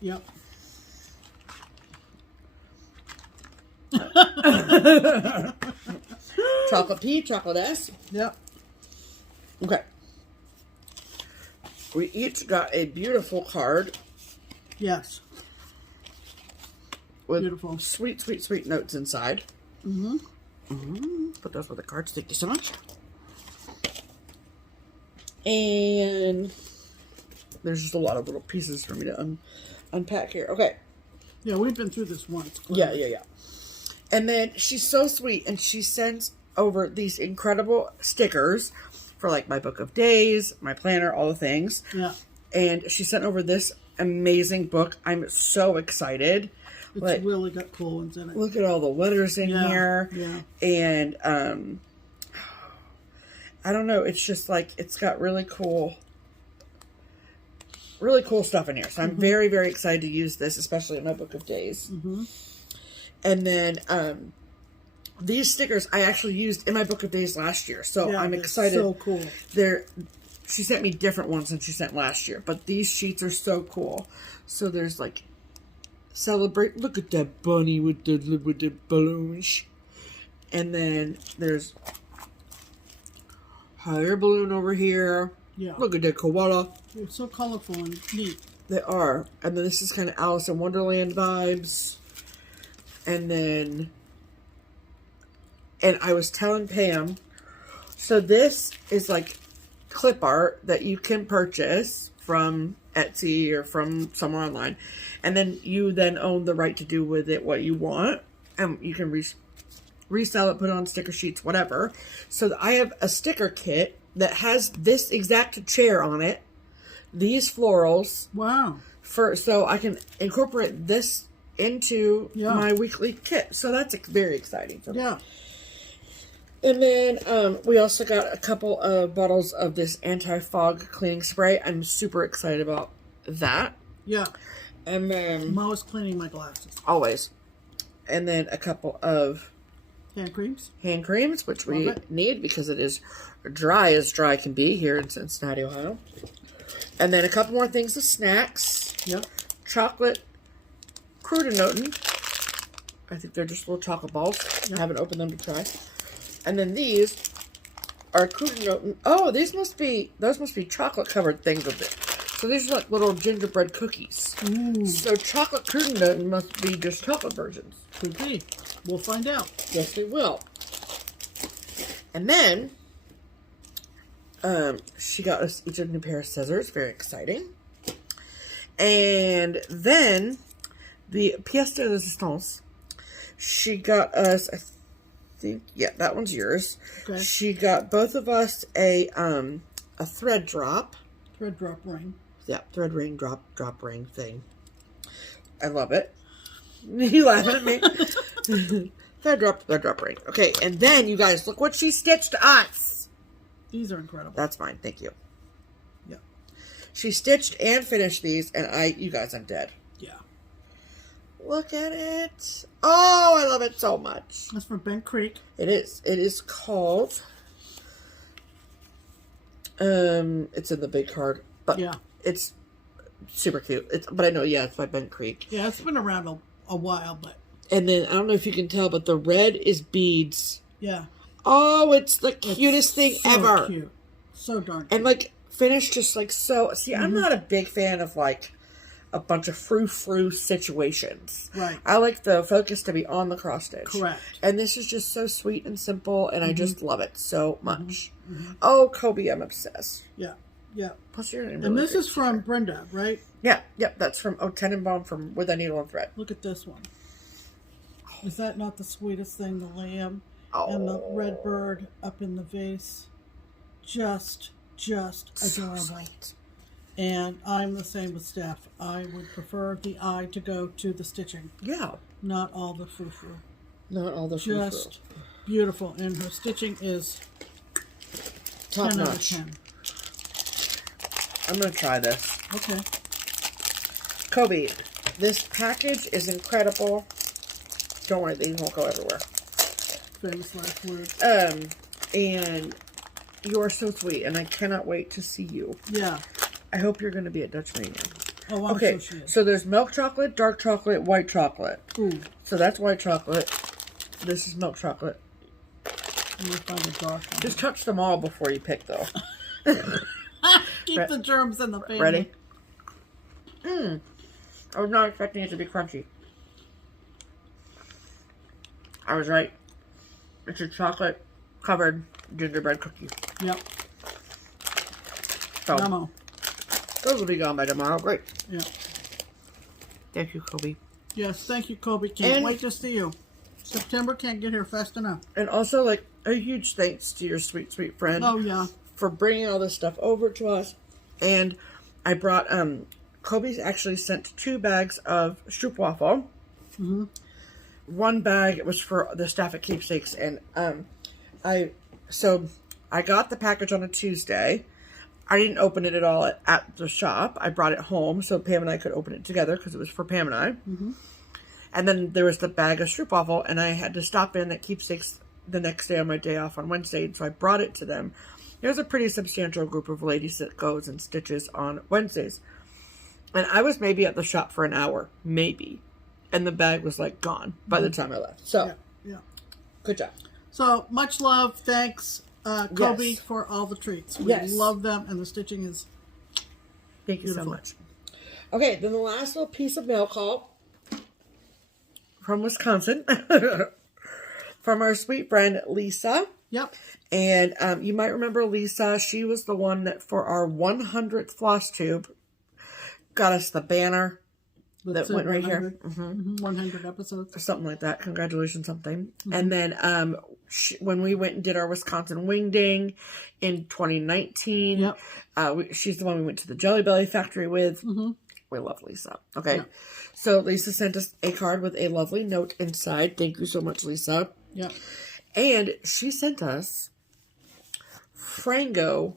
Yep. Chocolate P, chocolate S. Yep. Okay. We each got a beautiful card. Yes. With beautiful. Sweet, sweet, sweet notes inside. Mm-hmm. Mm-hmm. Put those with the cards. Thank you so much. And there's just a lot of little pieces for me to unpack here. Okay. Yeah, we've been through this once. Clearly. Yeah. And then she's so sweet, and she sends over these incredible stickers for, like, my book of days, my planner, all the things. Yeah. And she sent over this amazing book. I'm so excited. It's like, really got cool ones in it. Look at all the letters in here. Yeah. And, I don't know. It's just, like, it's got really cool stuff in here. So I'm very, very excited to use this, especially in my book of days. Mm-hmm. And then, these stickers I actually used in my book of days last year. So yeah, I'm excited. So cool. She sent me different ones than she sent last year. But these sheets are so cool. So there's, like, celebrate. Look at that bunny with the balloons. And then there's higher balloon over here. Yeah. Look at that koala. They're so colorful and neat. They are. And then this is kind of Alice in Wonderland vibes. And then... And I was telling Pam, so this is like clip art that you can purchase from Etsy or from somewhere online. And then you then own the right to do with it what you want. And you can resell it, put it on sticker sheets, whatever. So I have a sticker kit that has this exact chair on it. These florals. Wow. So I can incorporate this into my weekly kit. So that's very exciting for me. Yeah. And then we also got a couple of bottles of this anti-fog cleaning spray. I'm super excited about that. Yeah. And then... I'm always cleaning my glasses. Always. And then a couple of Hand creams. Hand creams, which we need because it is dry as dry can be here in Cincinnati, Ohio. And then a couple more things of snacks. Yep. Chocolate Krudenoten. I think they're just little chocolate balls. I haven't opened them to try. And then these are Krudenoten. Oh, those must be chocolate covered things with it. So these are like little gingerbread cookies. Ooh. So chocolate Krudenoten must be just chocolate versions. Could be. We'll find out. Yes, they will. And then, she got us each a new pair of scissors. Very exciting. And then, the pièce de résistance. She got us, I think, yeah, that one's yours. Okay. She got both of us a thread drop. Thread drop ring. Yeah, thread ring, drop ring thing. I love it. You laughing at me? thread drop ring. Okay, and then you guys, look what she stitched us. These are incredible. That's mine, thank you. Yeah. She stitched and finished these, and you guys, I'm dead. Yeah. Look at it. Oh, I love it so much. That's from Bent Creek. It is. It is called, it's in the big card, but yeah, it's super cute. But I know, yeah, it's by Bent Creek. Yeah, it's been around a while, but. And then, I don't know if you can tell, but the red is beads. Yeah. Oh, it's the cutest thing ever. So cute. So darn cute. And, like, finished just, like, so... See, I'm not a big fan of, like, a bunch of frou-frou situations. Right. I like the focus to be on the cross stitch. Correct. And this is just so sweet and simple, and I just love it so much. Oh, Kobe, I'm obsessed. Yeah. Yeah. Plus, you're And this is from Brenda, right? Yeah. Yep. That's from Tenenbaum from With a Needle and Thread. Look at this one. Is that not the sweetest thing? The lamb and the Oh. red bird up in the vase. Just adorable. Sweet. And I'm the same with Steph. I would prefer the eye to go to the stitching. Yeah. Not all the frou-frou. Not all the frou-frou. Just beautiful. And her stitching is Top 10 out of notch. 10. I'm going to try this. Okay. Kobe, this package is incredible. Don't worry, these won't go everywhere. Famous last words. And you are so sweet, and I cannot wait to see you. Yeah. I hope you're going to be at Dutch Mania. Oh, I'm Okay, so she is. so there's milk chocolate, dark chocolate, white chocolate. Ooh. So that's white chocolate. This is milk chocolate. I'm going to find a dark one. Just touch them all before you pick, though. Keep the germs in the family. Ready? I was not expecting it to be crunchy. I was right. It's a chocolate-covered gingerbread cookie. Yep. So, Memo. those will be gone by tomorrow. Great. Yeah. Thank you, Kobe. Yes, thank you, Kobe. Can't And- wait to see you. September can't get here fast enough. And also, like, a huge thanks to your sweet, sweet friend Oh, yeah. for bringing all this stuff over to us. And I brought, Kobe's actually sent 2 bags of stroopwafel. One bag was for the staff at Keepsakes. And, I got the package on a Tuesday. I didn't open it at all at the shop. I brought it home so Pam and I could open it together because it was for Pam and I. And then there was the bag of stroopwafel, and I had to stop in at Keepsakes the next day on my day off on Wednesday, so I brought it to them. There's a pretty substantial group of ladies that goes and stitches on Wednesdays. And I was maybe at the shop for an hour, maybe. And the bag was, like, gone by the time I left. So, Yeah. good job. So, much love. Thanks, Kobe, Yes. for all the treats. We Yes. love them, and the stitching is Thank you so beautiful. much. Okay, then the last little piece of mail call from Wisconsin from our sweet friend Lisa. Yep. And you might remember Lisa. She was the one that for our 100th FlossTube got us the banner that went right here. 100 episodes. Or something like that. Congratulations, something. And then when we went and did our Wisconsin Wingding in 2019, Yep. She's the one we went to the Jelly Belly factory with. We love Lisa. Okay. Yeah. So Lisa sent us a card with a lovely note inside. Thank you so much, Lisa. Yeah. And she sent us Frango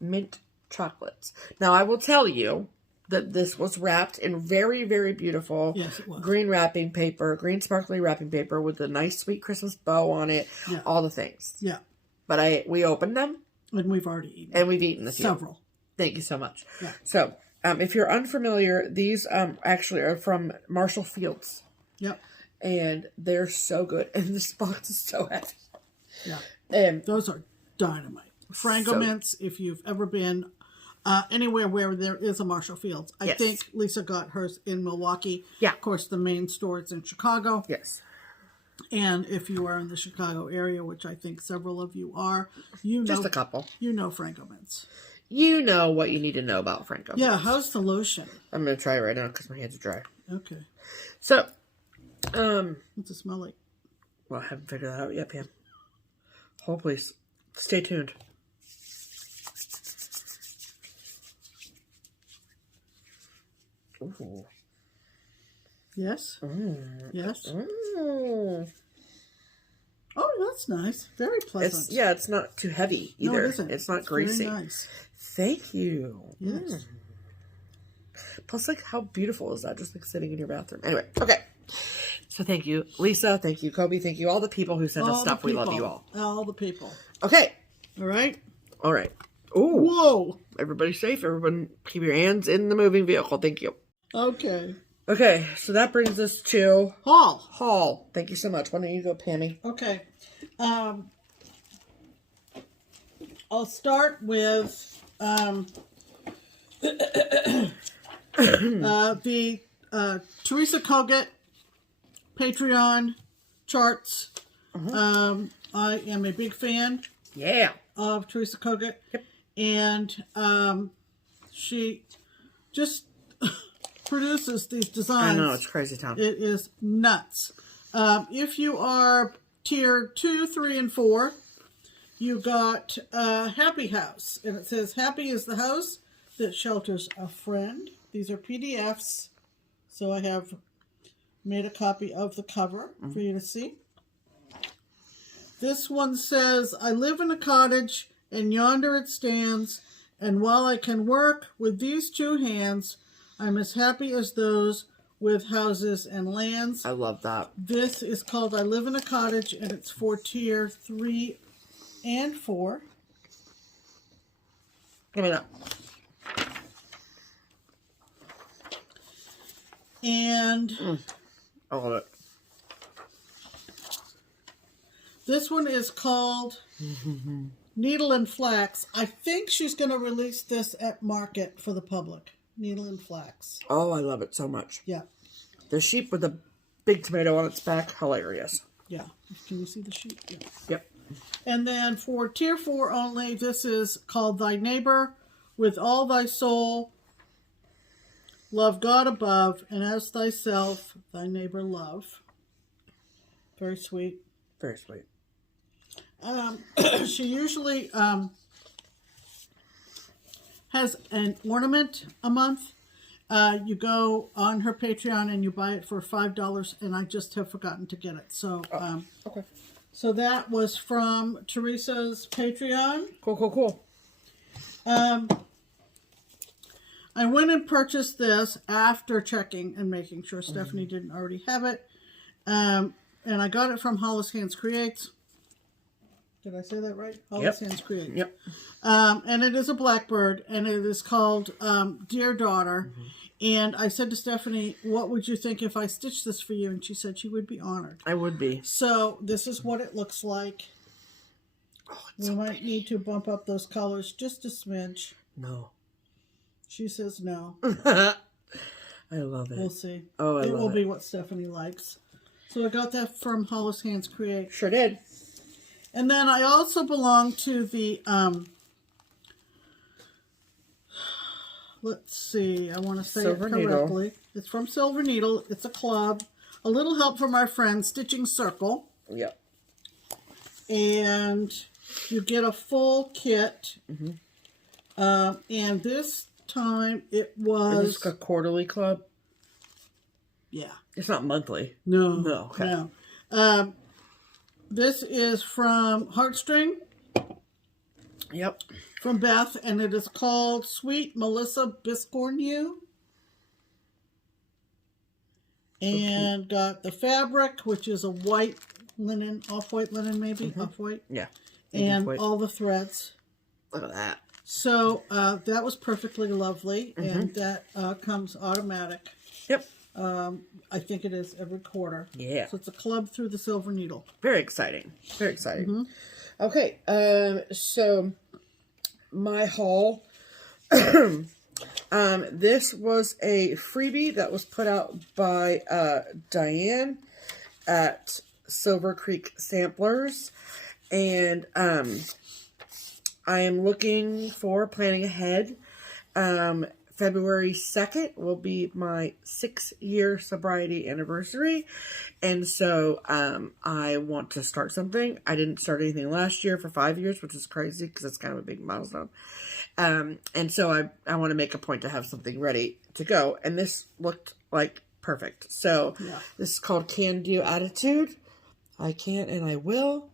mint chocolates. Now, I will tell you, that this was wrapped in very, very beautiful Yes, it was. green wrapping paper, green sparkly wrapping paper with a nice sweet Christmas bow on it, all the things. Yeah. But we opened them. And we've already eaten. And we've eaten a few. Several. Thank you so much. Yeah. So, if you're unfamiliar, these actually are from Marshall Fields. Yep. And they're so good. And this box is so heavy. Yeah. And those are dynamite. Frango mints, if you've ever been anywhere where there is a Marshall Fields. I think Lisa got hers in Milwaukee. Yeah. Of course, the main store is in Chicago. Yes. And if you are in the Chicago area, which I think several of you are, you know. Just a couple. You know Frango mints. You know what you need to know about Frango. Yeah, how's the lotion? I'm going to try it right now because my hands are dry. Okay. So, what's it smell like? Well, I haven't figured that out yet, Pam. Hold, please. Stay tuned. Ooh. Yes? Yes? Mm. Oh, that's nice. Very pleasant. It's not too heavy either. No, it isn't. It's not greasy. Very nice. Thank you. Yes. Mm. Plus, like, how beautiful is that? Just like sitting in your bathroom. Anyway, okay. So thank you, Lisa. Thank you, Kobe. Thank you, all the people who send us stuff. We love you all. All the people. Okay. All right. All right. Ooh. Whoa. Everybody safe. Everyone keep your hands in the moving vehicle. Thank you. Okay. Okay. So that brings us to Haul. Haul. Thank you so much. Why don't you go, Pammy? Okay. I'll start with the Teresa Kogut Patreon charts. I am a big fan of Teresa Kogut. Yep. And she just produces these designs. I know, it's crazy town. It is nuts. If you are tier 2, 3, and 4, you got Happy House. And it says, Happy is the house that shelters a friend. These are PDFs. So I have made a copy of the cover for you to see. This one says, I live in a cottage, and yonder it stands, and while I can work with these two hands, I'm as happy as those with houses and lands. I love that. This is called I Live in a Cottage, and it's for tier 3 and 4. Give me that. And I love it. this one is called Needle and Flax. I think she's going to release this at market for the public. Needle and Flax. Oh, I love it so much. Yeah. The sheep with the big tomato on its back. Hilarious. Yeah. Can you see the sheet? Yeah. Yep. And then for tier 4 only, this is called Thy Neighbor with all thy soul. Love God above, and as thyself, thy neighbor love. Very sweet. Very sweet. She usually has an ornament a month. You go on her Patreon and you buy it for $5, and I just have forgotten to get it. So, okay. So that was from Teresa's Patreon. Cool. I went and purchased this after checking and making sure Stephanie didn't already have it. And I got it from Hollis Hands Creates. Did I say that right? Hollis Hands Creates. Yep. And it is a blackbird, and it is called Dear Daughter. And I said to Stephanie, what would you think if I stitched this for you? And she said she would be honored. I would be. So this is what it looks like. Oh, we might need to bump up those colors just a smidge. No. She says no. I love it. We'll see. Oh, I love it. It will be what Stephanie likes. So I got that from Hollis Hands Create. Sure did. And then I also belong to the, let's see, I want to say Silver it correctly. Needle. It's from Silver Needle. It's a club. A little help from our friend, Stitching Circle. Yep. And you get a full kit. And this time it was... Is this a quarterly club? Yeah. It's not monthly. No. No. Okay. No. This is from Heartstring. Yep. From Beth, and it is called Sweet Melissa Biscornu. And got the fabric, which is a white linen, off-white linen maybe, off-white. Yeah. And all the threads. Look at that. So that was perfectly lovely, and that comes automatic. Yep. I think it is every quarter. Yeah. So it's a club through the silver needle. Very exciting. Very exciting. Okay. So my haul. This was a freebie that was put out by Diane at Silver Creek Samplers, and I am looking for planning ahead. February 2nd will be my 6-year sobriety anniversary, and so I want to start something. I didn't start anything last year for 5 years, which is crazy because it's kind of a big milestone. And so I want to make a point to have something ready to go, and this looked like perfect. So this is called Can Do Attitude. I can and I will.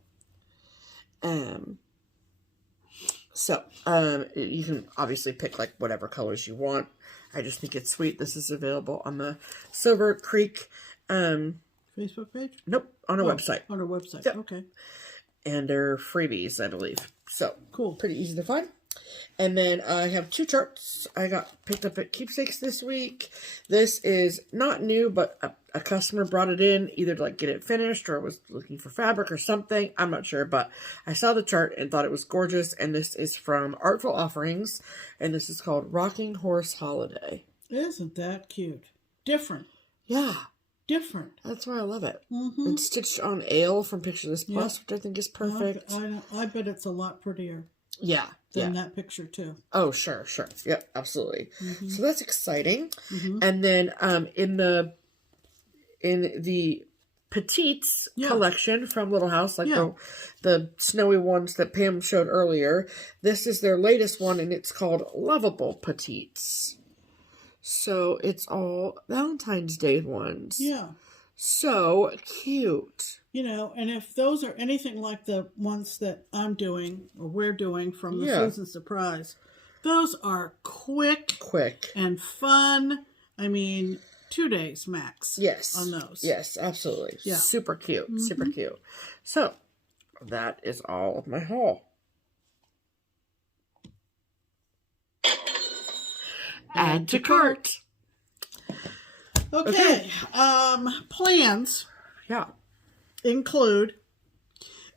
So, you can obviously pick like whatever colors you want. I just think it's sweet. This is available on the Silver Creek, Facebook page? Nope, on our website. On our website, Yep. Okay. And they're freebies, I believe. So, Cool. Pretty easy to find. And then I have 2 charts I got picked up at Keepsakes this week. This is not new, but a customer brought it in either to like get it finished or was looking for fabric or something. I'm not sure, but I saw the chart and thought it was gorgeous. And this is from Artful Offerings, and this is called Rocking Horse Holiday. Isn't that cute? Different. Yeah. Different. That's why I love it. It's stitched on Ale from Picture This Plus, which I think is perfect. I bet it's a lot prettier. Yeah. Than that picture too. Oh, sure. Yep, absolutely. So that's exciting. And then in the Petites collection from Little House, like the snowy ones that Pam showed earlier, this is their latest one, and it's called Lovable Petites. So it's all Valentine's Day ones. Yeah. So cute. You know, and if those are anything like the ones that I'm doing or we're doing from the Susan Surprise, those are quick and fun. I mean, 2 days max. Yes. On those. Yes, absolutely. Yeah. Super cute. Super cute. So that is all of my haul. Add to cart. Okay. Plans. Yeah. Include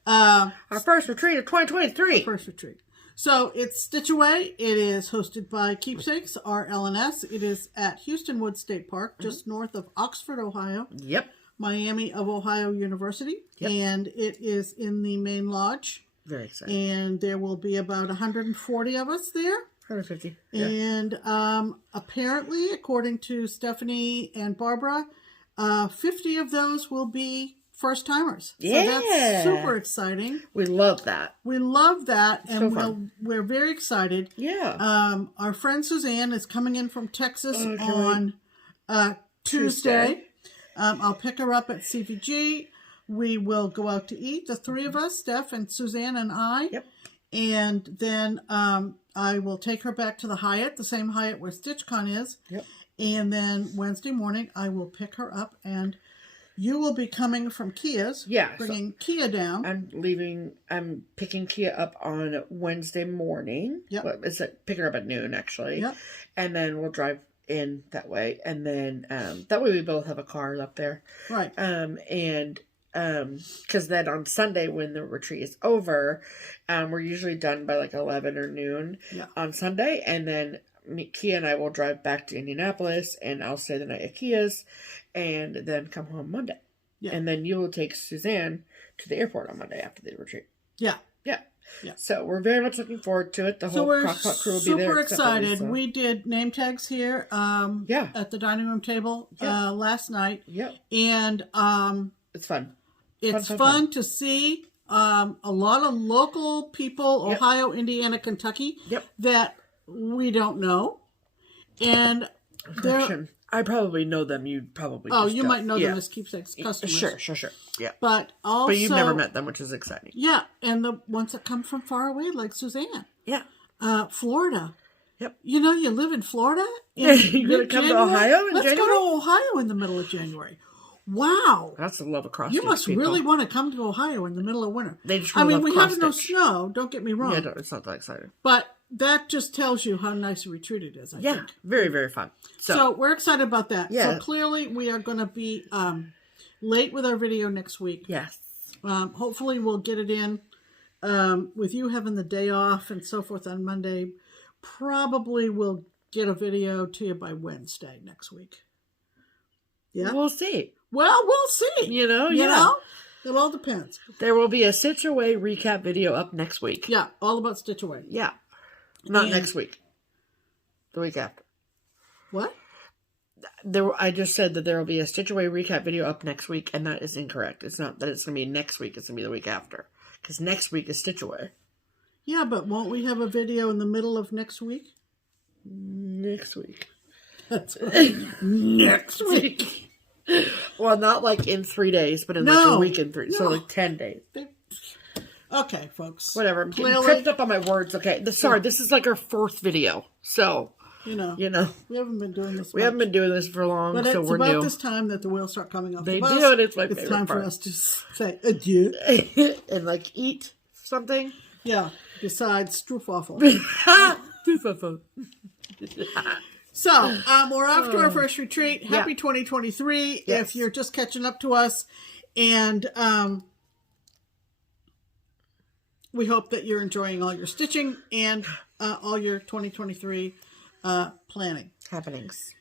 our first retreat of 2023. First retreat. So it's Stitch Away. It is hosted by Keepsakes, RLNS. It is at Houston Woods State Park, just north of Oxford, Ohio. Yep. Miami of Ohio University. Yep. And it is in the main lodge. Very exciting. And there will be about 140 of us there. 150. Yeah. And apparently, according to Stephanie and Barbara, 50 of those will be first timers. Yeah. So that's super exciting. We love that. We love that. It's and so fun. We're very excited. Yeah. Our friend Suzanne is coming in from Texas on Tuesday. I'll pick her up at CVG. We will go out to eat, the 3 of us, Steph and Suzanne and I. Yep. And then I will take her back to the Hyatt, the same Hyatt where StitchCon is. Yep. And then Wednesday morning, I will pick her up, and you will be coming from Kia's. Yeah. Bringing Kia down. I'm picking Kia up on Wednesday morning. Yep. Well, it's picking her up at noon, actually. Yep. And then we'll drive in that way. And then that way we both have a car up there. Right. Because then on Sunday when the retreat is over, we're usually done by like 11 or noon on Sunday, and then Kia and I will drive back to Indianapolis, and I'll stay the night at Kia's, and then come home Monday. Yeah. And then you will take Suzanne to the airport on Monday after the retreat. Yeah. Yeah. Yeah. So we're very much looking forward to it. The whole Crockpot crew will be there. Super excited. We did name tags here at the dining room table last night. Yep. And it's fun. It's fun to see a lot of local people, Ohio, Indiana, Kentucky, that we don't know. And I probably know them. You probably you might know them as Keepsakes customers. Sure. Yeah. But you've never met them, which is exciting. Yeah, and the ones that come from far away, like Suzanne. Yeah. Florida. Yep. You know, you live in Florida? You're going to come to Ohio in Let's January? go to Ohio in the middle of January. Wow. That's the love across. You must really want to come to Ohio in the middle of winter. They just really we love have no cross-stitch. snow, don't get me wrong. Yeah, no, it's not that exciting. But that just tells you how nice a retreat it is, I think. Very, very fun. So we're excited about that. Yeah. So clearly we are going to be late with our video next week. Yes. Hopefully we'll get it in with you having the day off and so forth on Monday. Probably we'll get a video to you by Wednesday next week. Yeah. We'll see. Well, we'll see. You know? It all depends. There will be a Stitch Away recap video up next week. Yeah, all about Stitch Away. Yeah. Not next week. The week after. What? I just said that there will be a Stitch Away recap video up next week, and that is incorrect. It's not that it's going to be next week. It's going to be the week after. Because next week is Stitch Away. Yeah, but won't we have a video in the middle of next week? Next week. That's right. Next week. Well, not like in 3 days, but in like a week and 3. So like 10 days. Okay, folks. Whatever. I'm getting tripped up on my words. Okay. Sorry, this is like our 4th video. So, you know. We haven't been doing this We haven't been doing this for long, but so we're new. it's about this time that the wheels start coming off the bus. They do, and it's my favorite It's time part. for us to say adieu. And like eat something. Yeah, besides stroopwafel. So, we're off to our first retreat. Happy 2023 Yes. if you're just catching up to us. And we hope that you're enjoying all your stitching and all your 2023 planning. Happenings.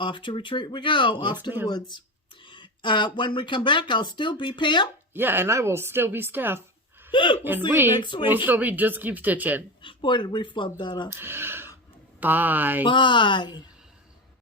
Off to retreat we go. Yes, off to the ma'am. woods. When we come back, I'll still be Pam. Yeah, and I will still be Steph. We'll And see you next will week. still be Just Keep Stitching. Boy, did we flub that up. Bye. Bye.